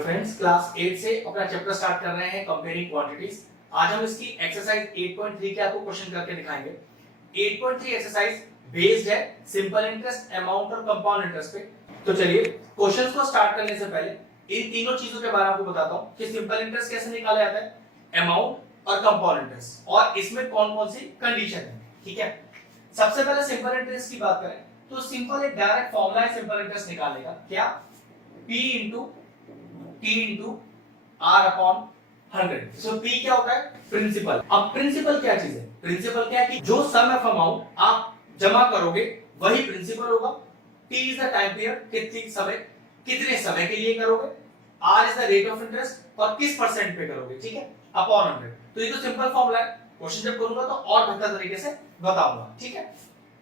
Hello friends, class 8 से अपना chapter start कर रहे हैं कंपेयरिंग क्वांटिटीज। आज हम इसकी एक्सरसाइज 8.3 के आपको क्वेश्चन करके दिखाएंगे। 8.3 एक्सरसाइज बेस्ड है सिंपल इंटरेस्ट, अमाउंट और कंपाउंड इंटरेस्ट पे। तो चलिए क्वेश्चंस को स्टार्ट करने से पहले इन तीनों चीजों के बारे में आपको बताता हूं कि सिंपल इंटरेस्ट कैसे निकाला जाता है, अमाउंट और कंपाउंड इंटरेस्ट, और इसमें कौन-कौन सी कंडीशन है। ठीक है, सबसे पहले सिंपल इंटरेस्ट की बात करें तो सिंपल एक डायरेक्ट फॉर्मूला है सिंपल इंटरेस्ट निकालने का। क्या? P into T into R upon 100। सो P क्या होता है? प्रिंसिपल। अब प्रिंसिपल क्या चीज है? प्रिंसिपल क्या है कि जो सम ऑफ अमाउंट आप जमा करोगे वही प्रिंसिपल होगा। T is the time period, कितने समय के लिए करोगे। R is the rate of interest, और किस परसेंट पे करोगे। ठीक है, अपॉन 100। तो ये तो सिंपल फॉर्मूला है। क्वेश्चन जब करूंगा तो और बेहतर तरीके से बताऊंगा। ठीक है,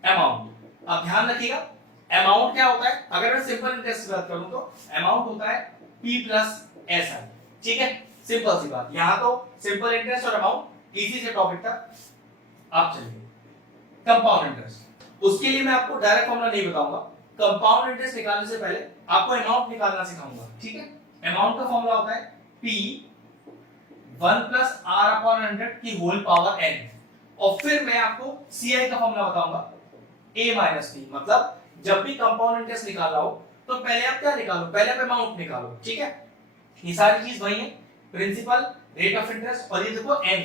अमाउंट अब ध्यान रखिएगा, अमाउंट क्या होता है। अगर मैं सिंपल इंटरेस्ट की बात करूं तो अमाउंट होता है P प्लस SI। ठीक है, सिंपल सी बात। यहां तो सिंपल इंटरेस्ट और अमाउंट इजी से टॉपिक था। अब चलिए कंपाउंड इंटरेस्ट, उसके लिए मैं आपको डायरेक्ट फॉर्मूला नहीं बताऊंगा। कंपाउंड इंटरेस्ट निकालने से पहले आपको अमाउंट निकालना सिखाऊंगा। ठीक है, अमाउंट का फॉर्मूला होता है P 1 प्लस R अपॉन 100 की होल पावर n, और फिर मैं आपको CI का फॉर्मूला बताऊंगा A माइनस P। मतलब जब भी कंपाउंड इंटरेस्ट निकाल रहा हो तो पहले आप क्या निकालो, पहले आप अमाउंट निकालो। ठीक है, ये सारी चीज वही है, प्रिंसिपल, रेट ऑफ इंटरेस्ट, और ये देखो n।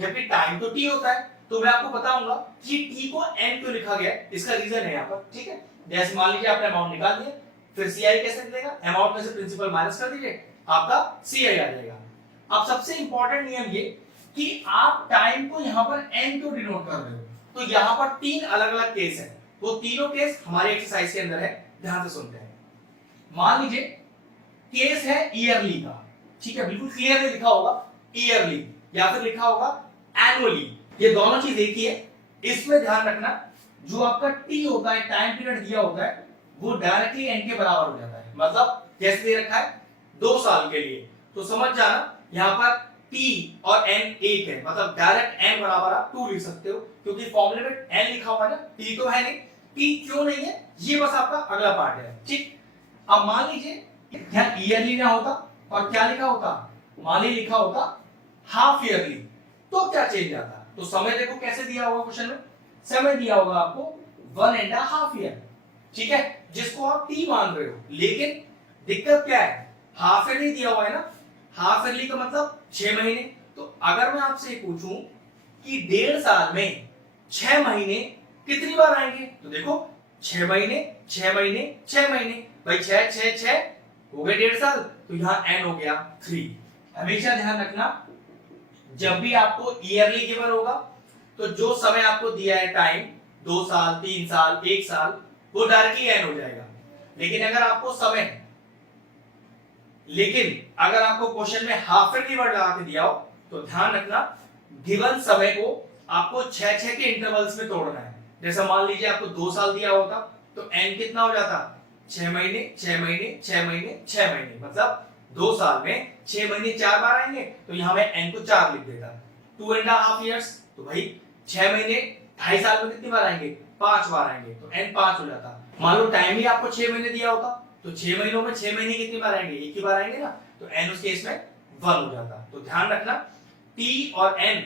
जबकि टाइम तो t होता है, तो मैं आपको बताऊंगा कि t को n क्यों लिखा गया है, इसका रीजन है यहाँ पर। ठीक है, जैसे मान लीजिए आपने अमाउंट निकाल दिया, फिर CI कैसे मिलेगा, अमाउंट में से प्रिंसिपल माइनस कर दीजिए, आपका CI आ जाएगा। अब सबसे इंपॉर्टेंट नियम ये कि आप टाइम को यहाँ पर n क्यों डिनोट कर रहे हो। तो यहाँ पर तीन अलग अलग केस है, वो तीनों केस हमारे एक्सरसाइज के अंदर है, ध्यान से सुनते हैं। मान लीजिए केस है ईयरली का। ठीक है, बिल्कुल क्लियरली लिखा होगा ईयरली, या फिर लिखा होगा एनुअली, ये दोनों चीज एक ही है। इसमें ध्यान रखना, जो आपका टी होता है, टाइम पीरियड दिया होता है, वो डायरेक्टली एन के बराबर हो जाता है। मतलब जैसे दे रखा है 2 साल के लिए, तो समझ जाना यहाँ पर टी और एन एक है, मतलब डायरेक्ट एन बराबर आप 2 लिख सकते हो, क्योंकि फॉर्मूले में एन लिखा हुआ है ना, टी तो है नहीं। टी क्यों नहीं है, ये बस आपका अगला पार्ट है। ठीक, अब मान लीजिए यहाँ ईयरली ना होता और क्या लिखा होता, मान लीजिए लिखा होता हाफ ईयरली, तो क्या चेंज आता। तो समय देखो कैसे दिया होगा क्वेश्चन में, समय दिया होगा आपको 1.5 ईयर। ठीक है, जिसको आप टी मान रहे हो, लेकिन दिक्कत क्या है, हाफ ईयरली दिया हुआ है ना, हाफ ईयरली का मतलब 6 महीने। तो अगर मैं आपसे पूछूं कि 1.5 साल में 6 महीने कितनी बार आएंगे, तो देखो 6 महीने 6 महीने 6 महीने, भाई 6 6 6 हो गए 1.5 साल, तो यहाँ n हो गया 3। हमेशा ध्यान रखना, जब भी आपको ईयरली गिवन होगा तो जो समय आपको दिया है टाइम, 2 साल 3 साल 1 साल, वो डायरेक्टली n हो जाएगा। लेकिन अगर आपको क्वेश्चन में हाफ ईयरली वर्ड लगा के दिया हो, तो ध्यान रखना गिवन समय को आपको 6 के इंटरवल्स में तोड़ना है। जैसा मान लीजिए आपको 2 साल दिया होता तो n कितना हो जाता, 6 महीने 6 महीने 6 महीने 6 महीने, मतलब 2 साल में 6 महीने 4 बार आएंगे, तो यहाँ मैं n को 4 लिख देता। 2.5 इयर्स, तो भाई 6 महीने 2.5 साल में कितनी बार आएंगे, 5 बार आएंगे, तो n 5 हो जाता। मान लो टाइम ही आपको 6 महीने दिया होता, तो 6 महीनों में 6 महीने कितनी बार आएंगे, एक ही बार आएंगे ना, तो n उस केस में 1 हो जाता। तो ध्यान रखना t और n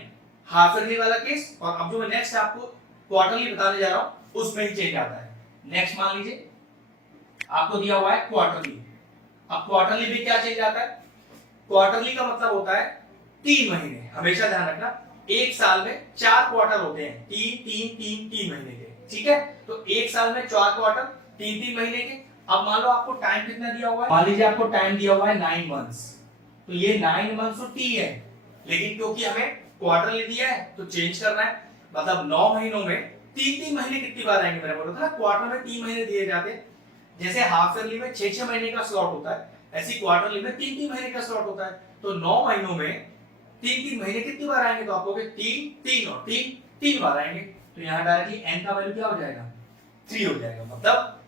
हाफ ईयरली वाला केस, और अब जो मैं नेक्स्ट आपको क्वार्टरली बताने जा रहा हूं उसमें ही चेंज आता है। नेक्स्ट मान लीजिए आपको दिया हुआ है क्वार्टरली। अब क्वार्टरली में क्या चेंज आता है, क्वार्टरली का मतलब होता है 3 महीने। हमेशा ध्यान रखना, एक साल में 4 क्वार्टर होते हैं, 3 महीने के। ठीक है, तो एक साल में 4 क्वार्टर 3 महीने के। अब मान लो आपको टाइम कितना दिया हुआ है, मान लीजिए आपको टाइम दिया हुआ है 9 मंथ्स, तो ये 9 मंथ्स तो टी है, लेकिन क्योंकि हमें क्वार्टरली दिया है तो चेंज करना है। मतलब 9 महीनों में 3 महीने कितनी बार आएंगे, मैंने बोला था ना क्वार्टर में 3 महीने दिए जाते हैं। जैसे हाफ ईयरली में 6 महीने का स्लॉट होता है, ऐसी क्वार्टरली में 3 महीने का स्लॉट होता है। तो 9 महीनों में 3 महीने कितनी बार आएंगे, तो आप कहोगे 3 और 3 बार आएंगे, तो यहाँ डायरेक्टली n का वैल्यू क्या हो जाएगा, 3 हो जाएगा। मतलब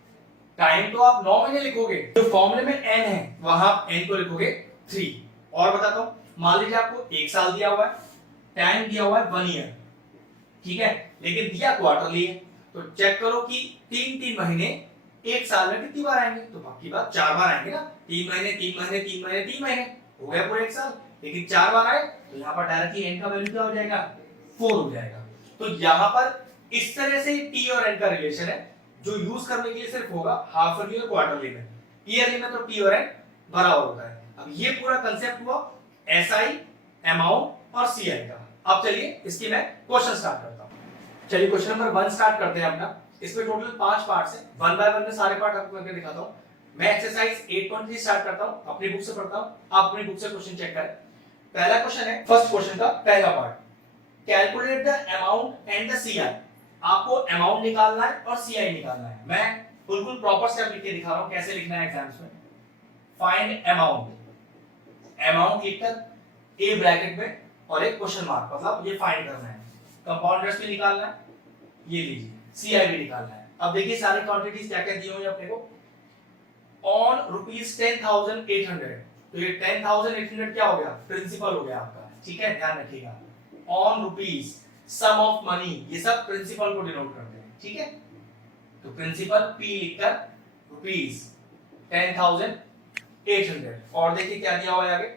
टाइम तो आप 9 महीने लिखोगे, जो फॉर्मूले में n है वहां n को लिखोगे 3। और बताता हूं, मान लीजिए आपको 1 साल दिया हुआ है, टाइम दिया हुआ है 1 ईयर, ठीक है, लेकिन दिया क्वार्टरली है, तो चेक करो कि 3 महीने एक साल में कितनी बार आएंगे? तो पक्की बात 4 बार आएंगे ना, 3 महीने 3 महीने 3 महीने 3 महीने, हो गया पूरा एक साल। लेकिन 4 बार आए तो यहाँ पर डायरेक्टली एन का वैल्यू क्या हो जाएगा? 4 हो जाएगा। तो यहाँ पर इस तरह से टी और एन का रिलेशन है जो यूज करने के लिए सिर्फ होगा हाफ ईयरली और क्वार्टरली में। ईयरली में तो टी और एन बराबर होता है। अब ये पूरा कंसेप्ट हुआ एसआई, अमाउंट और सीआई का। अब चलिए इसकी मैं क्वेश्चन स्टार्ट करता हूं। चलिए क्वेश्चन नंबर 1 स्टार्ट करते हैं अपना। इसमें टोटल 5 पार्ट्स हैं, 1 बाय 1 में सारे पार्ट आपको करके दिखाता हूं। मैं एक्सरसाइज 8.3 स्टार्ट करता हूं, अपनी बुक से पढ़ता हूं, आप अपनी बुक से क्वेश्चन चेक करें। पहला क्वेश्चन है, फर्स्ट क्वेश्चन का पहला part, calculate the amount and the CI. आपको अमाउंट निकालना है और सीआई निकालना है। मैं बिल्कुल प्रॉपर स्टेप लिख के दिखा रहा हूं कैसे लिखना है एग्जाम्स में। फाइंड अमाउंट, अमाउंट लिखकर ए ब्रैकेट में और एक क्वेश्चन मार्क, मतलब ये फाइंड करना है। कंपाउंड इंटरेस्ट भी निकालना है, ये लीजिए, सीआई भी निकालना है। अब देखिए सारी क्वांटिटीज क्या क्या दी हुई है अपने को। ऑन ₹10,800, तो ये 10,800 क्या हो गया? प्रिंसिपल हो गया आपका, ठीक है, ध्यान रखिएगा। On rupees, sum of money, ये सब प्रिंसिपल को डिनोट करते हैं, ठीक है। तो प्रिंसिपल पी लिखकर रुपीज 10,800, और देखिए क्या दिया हुआ है आगे,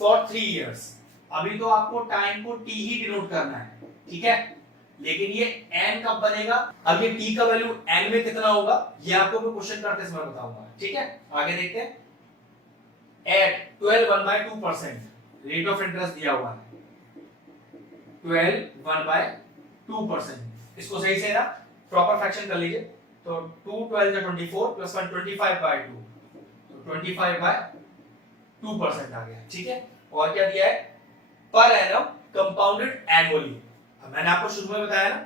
फॉर 3 इयर्स। अभी तो आपको टाइम को टी ही डिनोट करना है, ठीक है, लेकिन ये n कब बनेगा? अब ये t का वैल्यू n में कितना होगा ये आपको मैं क्वेश्चन करते समय बताऊंगा, ठीक है। आगे देखते हैं। एट 12 1/2% रेट ऑफ इंटरेस्ट दिया हुआ है, 12 1/2%। इसको सही से ना प्रॉपर फ्रैक्शन कर लीजिए। तो 2 12 जा 24 प्लस 1 25/2, तो 25/2% आ गया, ठीक है। और क्या दिया है? Per annum compounded annually. मैंने आपको शुरू में बताया ना,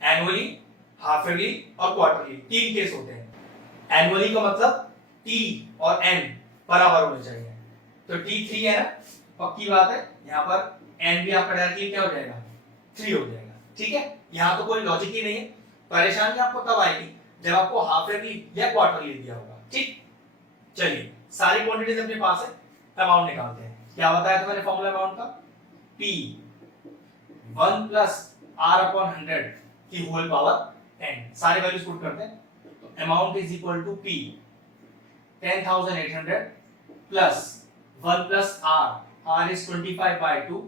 एनुअली, हाफ ईयरली और क्वार्टरली 3 केस होते हैं। एनुअली का मतलब टी और एन बराबर होने चाहिए। तो टी 3 है ना, पक्की बात है, यहाँ पर एन भी आपका डायरेक्टली क्या हो जाएगा? 3 हो जाएगा, ठीक है। यहाँ तो कोई लॉजिक ही नहीं है। परेशानी आपको तब आएगी जब आपको हाफ ईयरली या क्वार्टरली दिया होगा, ठीक। चलिए सारी क्वांटिटीज अपने पास है, अमाउंट निकालते हैं। क्या बताया था मैंने फॉर्मूला अमाउंट का? P 1 प्लस R अपॉन 100 की होल पावर n, सारे वैल्यूज पुट करते हैं। तो amount is equal to P 10,800 plus 1 plus R is 25/2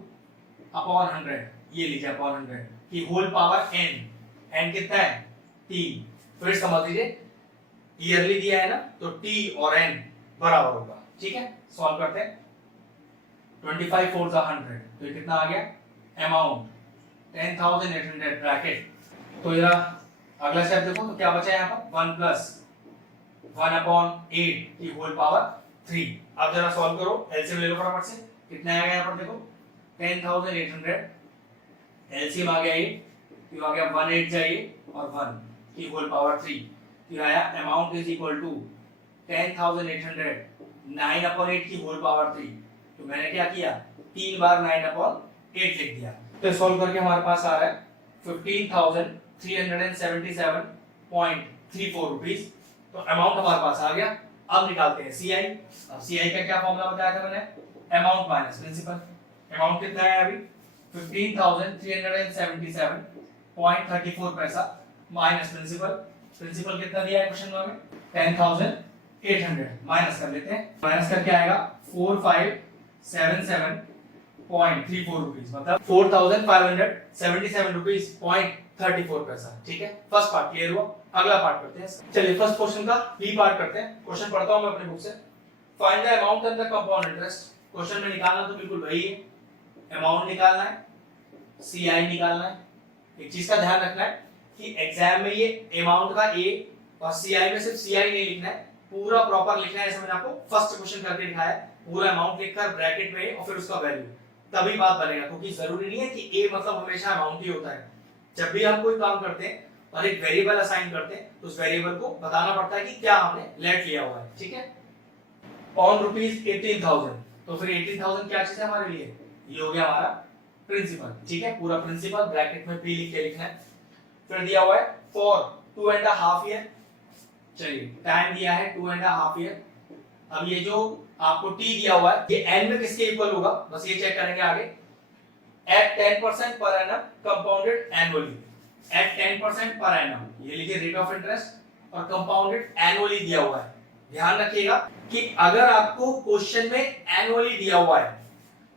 upon 100, ये लीजिए अपॉन 100 की होल पावर n कितना है? 3। फिर समझ लीजिए ईयरली दिया है ना, तो t और n बराबर होगा, ठीक है। सॉल्व करते हैं। 25 4 100, तो ये कितना आ गया? Amount 10,800 bracket. तो ये अगला स्टेप देखो, तो क्या बचा है यहाँ पर? 1 प्लस 1 अपॉन 8 की होल पावर 3। अब जरा सॉल्व करो, एलसीएम ले लो फटाफट से। कितना आएगा यहाँ पर देखो? 10,800, एलसीएम आ गया 8, तो आ गया 1 8 जाइए और 1 की होल पावर 3। तो आया amount is equal to 10,800 9 upon 8 की होल पावर 3। तो मैंने क्या किया? 3 बार 9 अपॉन 8 लिख दिया। तो सॉल्व करके हमारे पास आ रहा है 15,377.34 रुपीस। तो अमाउंट हमारे पास आ गया। अब निकालते हैं सीआई। अब सीआई का क्या फॉर्मूला बताया था मैंने? Amount minus principal. अमाउंट कितना है अभी? 15,377.34 पैसा माइनस प्रिंसिपल। प्रिंसिपल कितना दिया है क्वेश्चन में? 10,800 माइनस कर लेते हैं। माइनस करके आएगा 4577.34 रुपीस, मतलब 4,577 रुपीस पॉइंट 34 पैसा, ठीक है। फर्स्ट पार्ट क्लियर हुआ। अगला पार्ट करते हैं। चलिए फर्स्ट क्वेश्चन का बी पार्ट करते हैं। क्वेश्चन पढ़ता हूं मैं अपनी बुक से। Find the amount and the compound interest. Question में निकालना तो बिल्कुल वही है, अमाउंट निकालना है, सीआई निकालना है। एक चीज का ध्यान रखना है कि एग्जाम में ये अमाउंट का ए और सीआई में सिर्फ सीआई नहीं लिखना है, पूरा प्रॉपर लिखना है। जैसे मैंने आपको फर्स्ट क्वेश्चन करके दिखाया, पूरा अमाउंट लिखकर ब्रैकेट में और फिर उसका वैल्यू, तभी बात बनेगा। क्योंकि जरूरी नहीं है कि ए मतलब हमेशा अमाउंट ही होता है। जब भी हम कोई काम करते हैं और एक वेरिएबल असाइन करते हैं तो उस वेरिएबल को बताना पड़ता है कि क्या हमने लेट लिया हुआ है, ठीक है। ऑन रुपीज 18,000, तो फिर 18,000 क्या चीज है हमारे लिए? ये हो गया हमारा प्रिंसिपल, ठीक है। पूरा प्रिंसिपल ब्रैकेट में पी लिख के लिखना है। फिर दिया हुआ है फॉर 2.5 ईयर। चलिए टाइम दिया है 2.5 ईयर। अब ये जो आपको टी दिया हुआ है ये एन में किसके इक्वल होगा, बस ये चेक करेंगे आगे। Eight 10% per annum compounded annually, eight 10% per annum, ये लिखिए रेट ऑफ इंटरेस्ट और कंपाउंडेड एनुअली दिया हुआ है। ध्यान रखिएगा कि अगर आपको क्वेश्चन में एनुअली दिया हुआ है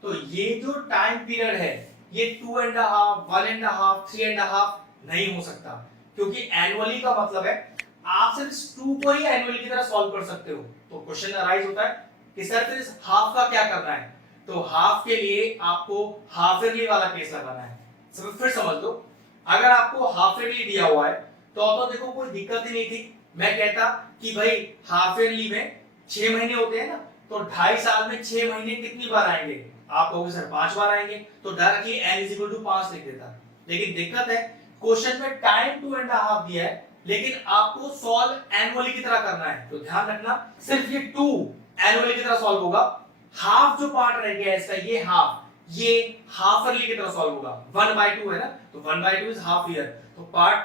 तो ये जो टाइम पीरियड है ये 2.5, 1.5, 3.5 नहीं हो सकता, क्योंकि एनुअली का मतलब है आप सिर्फ इस 2 को ही एनुअली की तरह सॉल्व कर सकते हो। तो क्वेश्चन अराइज होता है कि सर फिर इस हाफ का क्या करना है, तो हाफ के लिए आपको हाफ ईयरली वाला केस लगाना है। फिर समझ लो, अगर आपको हाफ ईयरली दिया हुआ है तो देखो कोई दिक्कत ही नहीं थी, मैं कहता कि भाई हाफ ईयरली में 6 महीने होते हैं ना, तो 2.5 साल में 6 महीने कितनी बार आएंगे, आप कहोगे सर 5 बार आएंगे, तो डायरेक्टली n = 5 लिख देता। लेकिन दिक्कत है क्वेश्चन में टाइम 2.5 दिया है, लेकिन आपको सॉल्व एनुअली की तरह करना है। तो ध्यान रखना सिर्फ ये 2 एनुअली की तरह सॉल्व होगा, हाफ जो पार्ट रह गया इसका ये हाफ ईयरली की तरह सॉल्व होगा। 1/2 है ना, तो 1/2 इज हाफ ईयर, तो पार्ट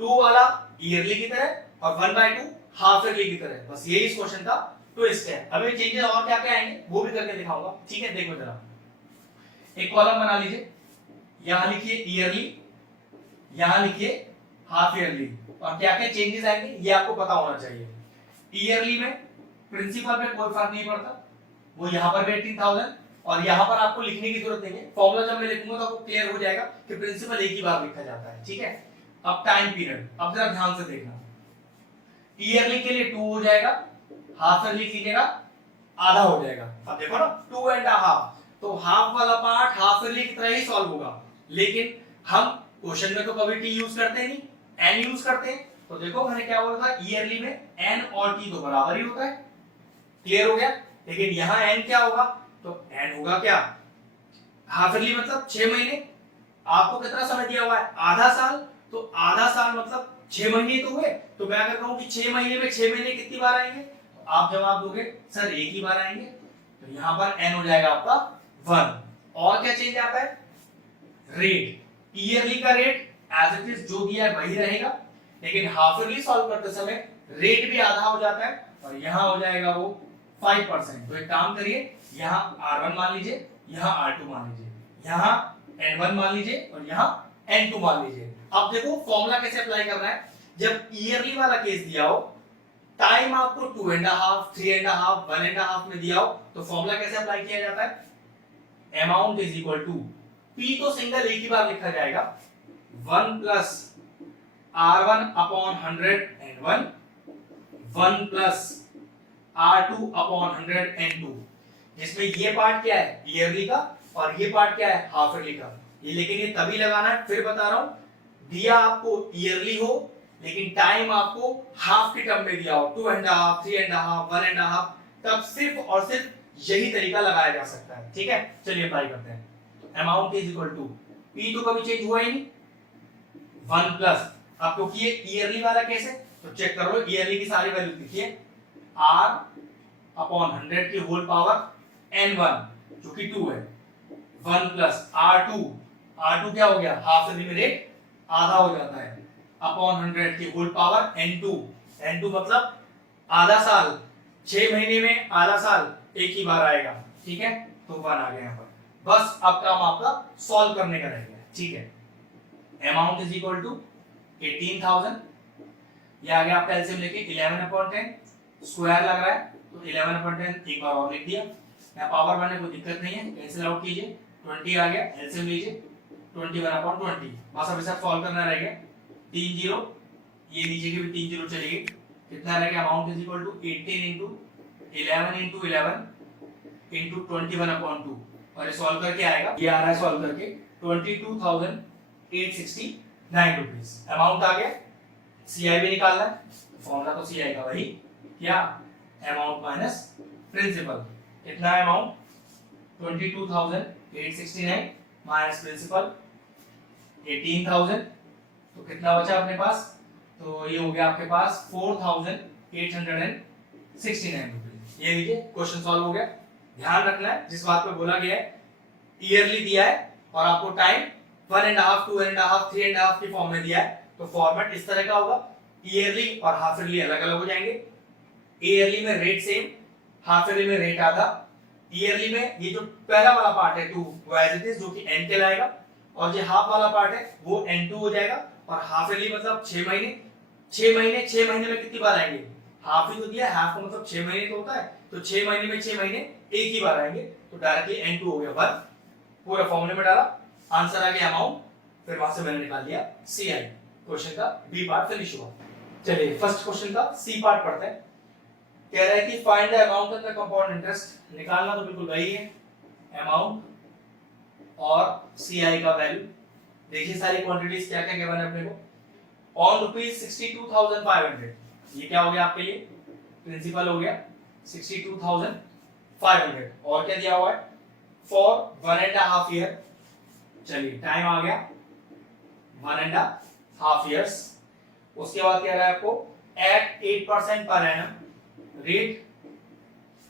2 वाला ईयरली की तरह और 1/2 हाफ ईयरली की तरह। बस यही इस क्वेश्चन का ट्विस्ट है। अब ये चेंजेस और क्या क्या आएंगे वो भी करके दिखाऊंगा, ठीक है। देखो जरा, एक कॉलम बना लीजिए, यहां लिखिए ईयरली, यहां लिखिए हाफ ईयरली, और क्या क्या चेंजेस आएंगे ये आपको पता होना चाहिए। ईयरली में प्रिंसिपल में कोई फर्क नहीं पड़ता, वो यहां पर भी 18,000 और यहां पर आपको लिखने की जरूरत नहीं है, फॉर्मूला जब मैं लिखूंगा तो आपको क्लियर हो जाएगा कि प्रिंसिपल एक ही बार लिखा जाता है, ठीक है। अब टाइम पीरियड, अब जरा ध्यान से देखना, ईयरली के लिए 2 हो जाएगा, हाफ ईयरली कीजिएगा आधा हो जाएगा। अब देखो ना 2.5, तो हाफ वाला पार्ट हाफ ईयरली की तरह ही सॉल्व होगा, लेकिन हम क्वेश्चन में तो कभी टी यूज करते नहीं, एन यूज करते हैं। तो देखो मैंने क्या बोला था, ईयरली में एन और टी तो बराबर ही होता है, क्लियर हो गया। लेकिन यहां एन क्या होगा, तो एन होगा क्या, हाफ ईयरली मतलब 6 महीने, आपको कितना समय दिया हुआ है, आधा साल, तो आधा साल मतलब 6 महीने तो हुए। तो मैं अगर कहूं कि 6 महीने में 6 महीने कितनी बार आएंगे, तो आप जवाब दोगे सर एक ही बार आएंगे, तो यहां पर एन हो जाएगा आपका 1। और क्या चेंज आता है, रेट, ईयरली का रेट एज इट इज जो दिया है वही रहेगा, लेकिन हाफ ईयरली सॉल्व करते समय रेट भी आधा हो जाता है और यहां हो जाएगा वो 5%। तो एक काम करिए, यहां R1 मान लीजिए, यहां R2 मान लीजिए, यहां N1 मान लीजिए और यहां N2 मान लीजिए। अब देखो फॉर्मूला कैसे अप्लाई करना है, जब ईयरली वाला केस दिया हो, टाइम आपको 2.5, 3.5, 1.5 में दिया हो, तो फॉर्मूला कैसे अप्लाई किया जाता है, amount is equal to P तो सिंगल एक ही बार लिखा जाएगा, 1 plus R1 upon 100 N1, 1 plus R2 upon 100 N2, जिसमें ये पार्ट क्या है ईयरली का और ये पार्ट क्या है हाफ ईयरली का। ये लेकिन ये तभी लगाना है, फिर बता रहा हूं, दिया आपको ईयरली हो लेकिन टाइम आपको हाफ के टर्म में दिया हो, 2.5, 3.5, 1.5, तब सिर्फ और सिर्फ यही तरीका लगाया जा सकता है, ठीक है। चलिए अप्लाई करते हैं। Amount is equal to P तो कभी चेंज हुआ ही नहीं, 1 प्लस, अब क्योंकि ये ईयरली वाला केस है तो चेक कर लो, ईयरली की सारी वैल्यू लिखिए, R अपॉन 100 की होल पावर N1 जो कि 2 है, 1 प्लस R2 क्या हो गया, हाफ ईयरली में रेट आधा हो जाता है, अपॉन 100 की होल पावर N2 मतलब आधा साल, 6 महीने में आधा साल एक ही बार आएगा, ठीक है। तो 1 आ गया यहाँ पर, बस अब काम आपका सॉल्व करने का रह गया, ठीक है। अमाउंट इज इक्वल टू 18,000, ये आ गया आपका एलसीएम लेके 11/10, स्क्वायर लग रहा है तो 11/10 एक बार और लिख दिया, यहाँ पावर बनने कोई दिक्कत नहीं है, कैंसिल आउट कीजिए, 20 आ गया, एलसीएम लीजिए 21/20, बस अब इसे सॉल्व करना रह गया, 3 0, ये नीचे की भी 3 0 चली गई, कितना रह गया, amount is equal to 18 into 11 into 11 into 21/2, और ये सॉल्व करके आएगा, ये आ रहा है सॉल्व करके 22,869 रुपीस। अमाउंट आ गया, सीआई भी निकालना है, फॉर्मूला तो सीआई का वही, क्या अमाउंट माइनस प्रिंसिपल, कितना है अमाउंट 22,869 माइनस प्रिंसिपल 18,000, तो कितना बचा अपने पास, तो ये हो गया आपके पास 4,869 रुपीस। ये लीजिए क्वेश्चन सॉल्व हो गया। ध्यान रखना है जिस बात पे बोला गया है, ईयरली दिया है और आपको टाइम 1.5, 2.5, 3.5 की फॉर्म में दिया है, तो फॉर्मेट इस तरह का होगा, ईयरली और हाफ ईयरली अलग अलग हो जाएंगे, ईयरली में रेट सेम, हाफ ईयरली में रेट आधा, ईयरली में ये जो पहला वाला पार्ट है 2 वो एज इट इज जो कि n कहलाएगा, और जो हाफ वाला पार्ट है वो n2 हो जाएगा, और हाफ ईयरली मतलब 6 महीने, 6 महीने में कितनी बार आएंगे, हाफ ही तो दिया है, हाफ का मतलब 6 महीने तो होता है, तो 6 महीने में 6 महीने एक ही बार आएंगे, तो डायरेक्टली n2 हो गया 1, पूरा फॉर्मूले में डाला, आंसर आ गया अमाउंट, फिर वहां से मैंने निकाल लिया CI। क्वेश्चन का बी पार्ट फिनिश हुआ। चलिए फर्स्ट क्वेश्चन का सी पार्ट पढ़ते हैं। कह रहा है कि find the amount of the compound interest, निकालना तो बिल्कुल वही है, अमाउंट और CI का वैल्यू। देखिए सारी क्वांटिटीज क्या क्या गिवन है अपने को। ऑन ₹62,500, ये क्या हो गया आपके लिए, प्रिंसिपल हो गया 62,500, और क्या दिया हुआ है, फॉर 1.5 ईयर। चलिए टाइम आ गया 1.5 ईयर्स। उसके बाद कह रहा है आपको एट 8% पर एनम, रेट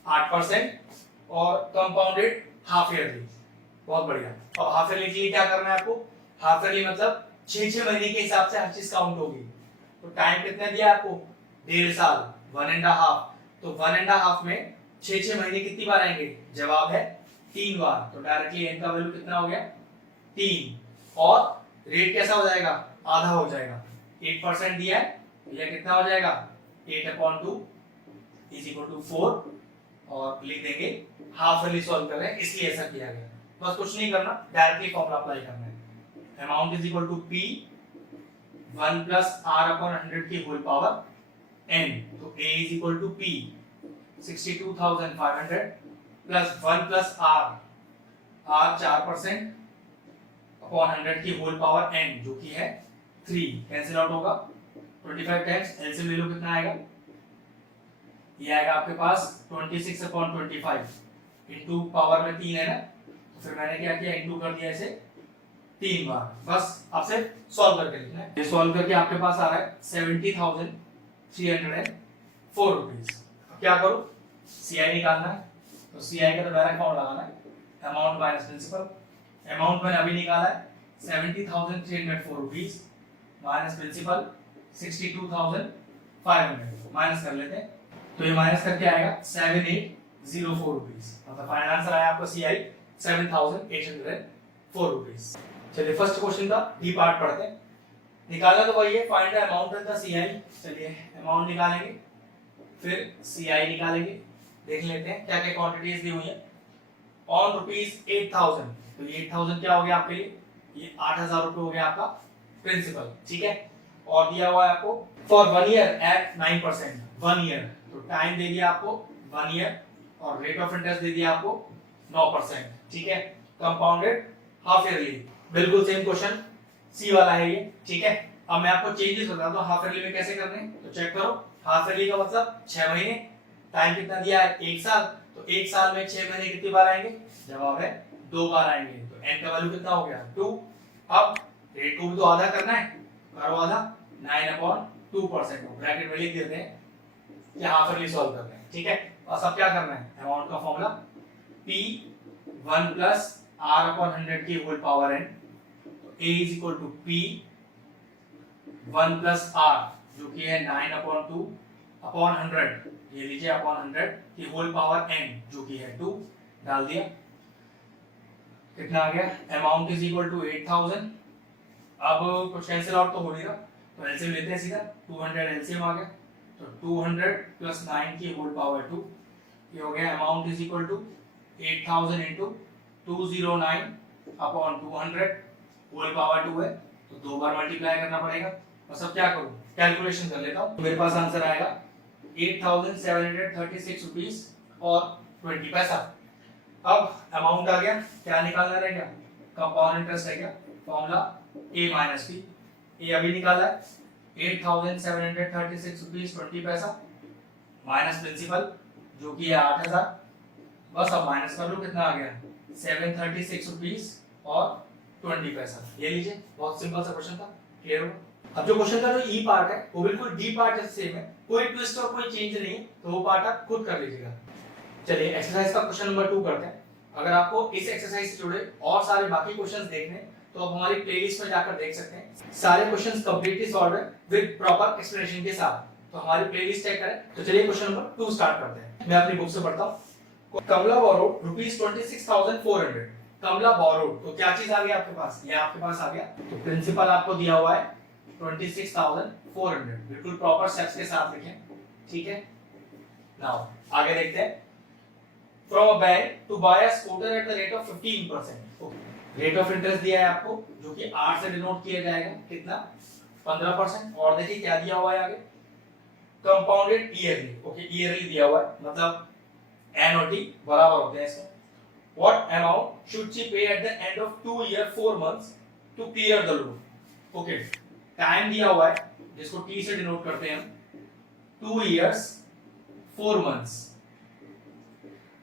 8% और कंपाउंडेड हाफ ईयरली। बहुत बढ़िया। अब हाफ ईयरली के लिए क्या करना है आपको, हाफ ईयरली मतलब 6 महीने के हिसाब से हर चीज काउंट होगी। तो टाइम कितना दिया आपको, 1.5 साल, 1.5, तो 1.5 में 6 महीने कितनी बार आएंगे, जवाब है 3 बार। तो डायरेक्टली n का वैल्यू कितना हो गया, 3, और रेट कैसा हो जाएगा, आधा हो जाएगा, 8% दिया है, यह कितना हो जाएगा 8/2 इज इक्वल टू 4, और लिख देंगे हाफ ईयरली सॉल्व कर रहे हैं इसलिए ऐसा किया गया। बस कुछ नहीं करना, डायरेक्टली फॉर्मूला अप्लाई करना है। Amount is equal to P 1 plus R/100 की होल पावर n, तो A is equal to P 62,500 plus 1 plus R 4% upon 100 की होल पावर n, जो कि है 3, कैंसिल आउट होगा 25 टाइम्स, एलसीएम ले लो कितना आएगा, ये आएगा आपके पास 26/25 इनटू पावर में 3 है ना, तो फिर मैंने क्या किया, इनटू कर दिया इसे 3 बार। बस आपसे सॉल्व करके लिखना है। ये सॉल्व करके आपके पास आ रहा है 70,304 रुपीस। अब क्या करूं, CI निकालना है, तो CI का तो डायरेक्ट फॉर्मूला लगाना है, अमाउंट माइनस प्रिंसिपल। अमाउंट मैंने अभी निकाला है 70,304 रुपीस माइनस प्रिंसिपल 62,500, माइनस कर लेते हैं, तो ये माइनस करके आएगा 7804 रुपीस। मतलब फाइनल आंसर आया आपका CI 7,804 रुपीस। चलिए फर्स्ट क्वेश्चन का डी पार्ट पढ़ते हैं। निकालना तो वही है, find the amount of the CI। चलिए अमाउंट निकालेंगे, फिर CI निकालेंगे। देख लेते हैं क्या क्या क्वांटिटीज दी हुई है। ऑन ₹8,000, तो ये 8,000 क्या हो गया आपके लिए, ये 8,000 रुपए हो गया आपका प्रिंसिपल, ठीक है। और दिया हुआ है आपको फॉर 1 ईयर एट 9%, 1 ईयर, तो टाइम दे दिया आपको 1 ईयर, और रेट ऑफ इंटरेस्ट दे दिया आपको 9%, ठीक है। कंपाउंडेड हाफ ईयरली, बिल्कुल सेम क्वेश्चन सी वाला है ये, ठीक है। अब मैं आपको चेंजेस बताता हूँ हाफ ईयरली में कैसे करने हैं, तो चेक करो। हाफ ईयरली का मतलब 6 महीने, टाइम कितना दिया है 1 साल, तो 1 साल में 6 महीने कितनी बार आएंगे, जवाब है 2 बार आएंगे, तो n का वैल्यू कितना हो गया 2। अब रेट को भी तो आधा करना है, करो आधा, 9/2%, ब्रैकेट में लिख देते हैं कि हाफ ईयरली सॉल्व कर रहे हैं, ठीक है। और सब क्या करना है, अमाउंट का फॉर्मूला P 1 प्लस R/100 की होल पावर n, तो A is equal to P 1 plus R, जो कि है 9/2 अपॉन 100, ये लीजिए अपॉन 100 की होल पावर n, जो कि है 2, डाल दिया, कितना आ गया, अमाउंट इज इक्वल टू 8,000। अब कुछ कैंसिल आउट तो हो नहीं रहा, तो एलसीएम लेते हैं सीधा, 200 एलसीएम आ गया, तो 200 प्लस 9 की होल पावर 2, ये हो गया amount is equal to 8,000 into 209 upon 200, whole power 2 है, तो 2 बार मल्टीप्लाई करना पड़ेगा। और सब क्या करूं, कैलकुलेशन कर लेता हूं, तो मेरे पास आंसर आएगा 8,736 रुपीस और 20 पैसा। अब अमाउंट आ गया, क्या निकालना रह गया, कंपाउंड इंटरेस्ट रह गया, फॉर्मूला A माइनस B। ए अभी निकाला है 8,736 रुपीस 20 पैसा माइनस प्रिंसिपल जो कि है 8,000, बस अब माइनस कर लो, कितना आ गया 736 रुपीस और 20 पैसा। ये लीजिए, बहुत सिंपल सा क्वेश्चन था, क्लियर हो। अब जो क्वेश्चन का जो ई पार्ट है वो बिल्कुल डी पार्ट जैसे सेम है, कोई ट्विस्ट और कोई चेंज नहीं है, तो वो पार्ट आप खुद कर लीजिएगा। चलिए एक्सरसाइज का क्वेश्चन नंबर 2 करते हैं। अगर आपको इस एक्सरसाइज से जुड़े और सारे बाकी क्वेश्चंस देखने तो आप हमारी प्लेलिस्ट में जाकर देख सकते हैं, सारे क्वेश्चंस कंप्लीटली सॉल्व है विद प्रॉपर एक्सप्लेनेशन के साथ, तो हमारी प्लेलिस्ट चेक करें। तो चलिए क्वेश्चन नंबर 2 स्टार्ट करते हैं। मैं अपनी बुक से पढ़ता हूं। कमला बोरोड ₹26,400। कमला बोरोड, तो क्या चीज आ गया आपके पास, ये आपके पास आ गया, तो प्रिंसिपल आपको दिया हुआ है 26,400 बिल्कुल प्रॉपर स्टेप्स के साथ लिखें, ठीक है। नाउ आगे देखते हैं। From a bank to buy a scooter at the rate of 15%। Rate of interest दिया है आपको जो कि 8 से डिनोट किया जाएगा, कितना 15%। और देखिए क्या दिया हुआ है आगे, कंपाउंडेड ईयरली। ओके, ईयरली दिया हुआ है, मतलब एन और टी बराबर होते हैं इसमें। What amount should she pay at the end of 2 year 4 months to clear the loan? Okay, time दिया हुआ है जिसको T से डिनोट करते हैं हम, 2 years 4 months।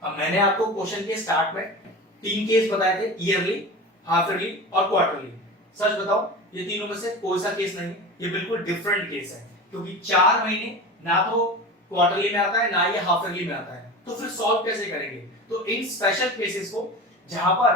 अब मैंने आपको क्वेश्चन के स्टार्ट में 3 केस बताए थे, ईयरली, हाफ ईयरली और क्वार्टरली। सच बताओ ये तीनों में से कोई सा केस नहीं है, ये बिल्कुल डिफरेंट केस है, क्योंकि 4 महीने ना तो क्वार्टरली में आता है ना ये हाफ ईयरली में आता है। तो फिर सॉल्व कैसे करेंगे? तो इन स्पेशल केसेस को जहां पर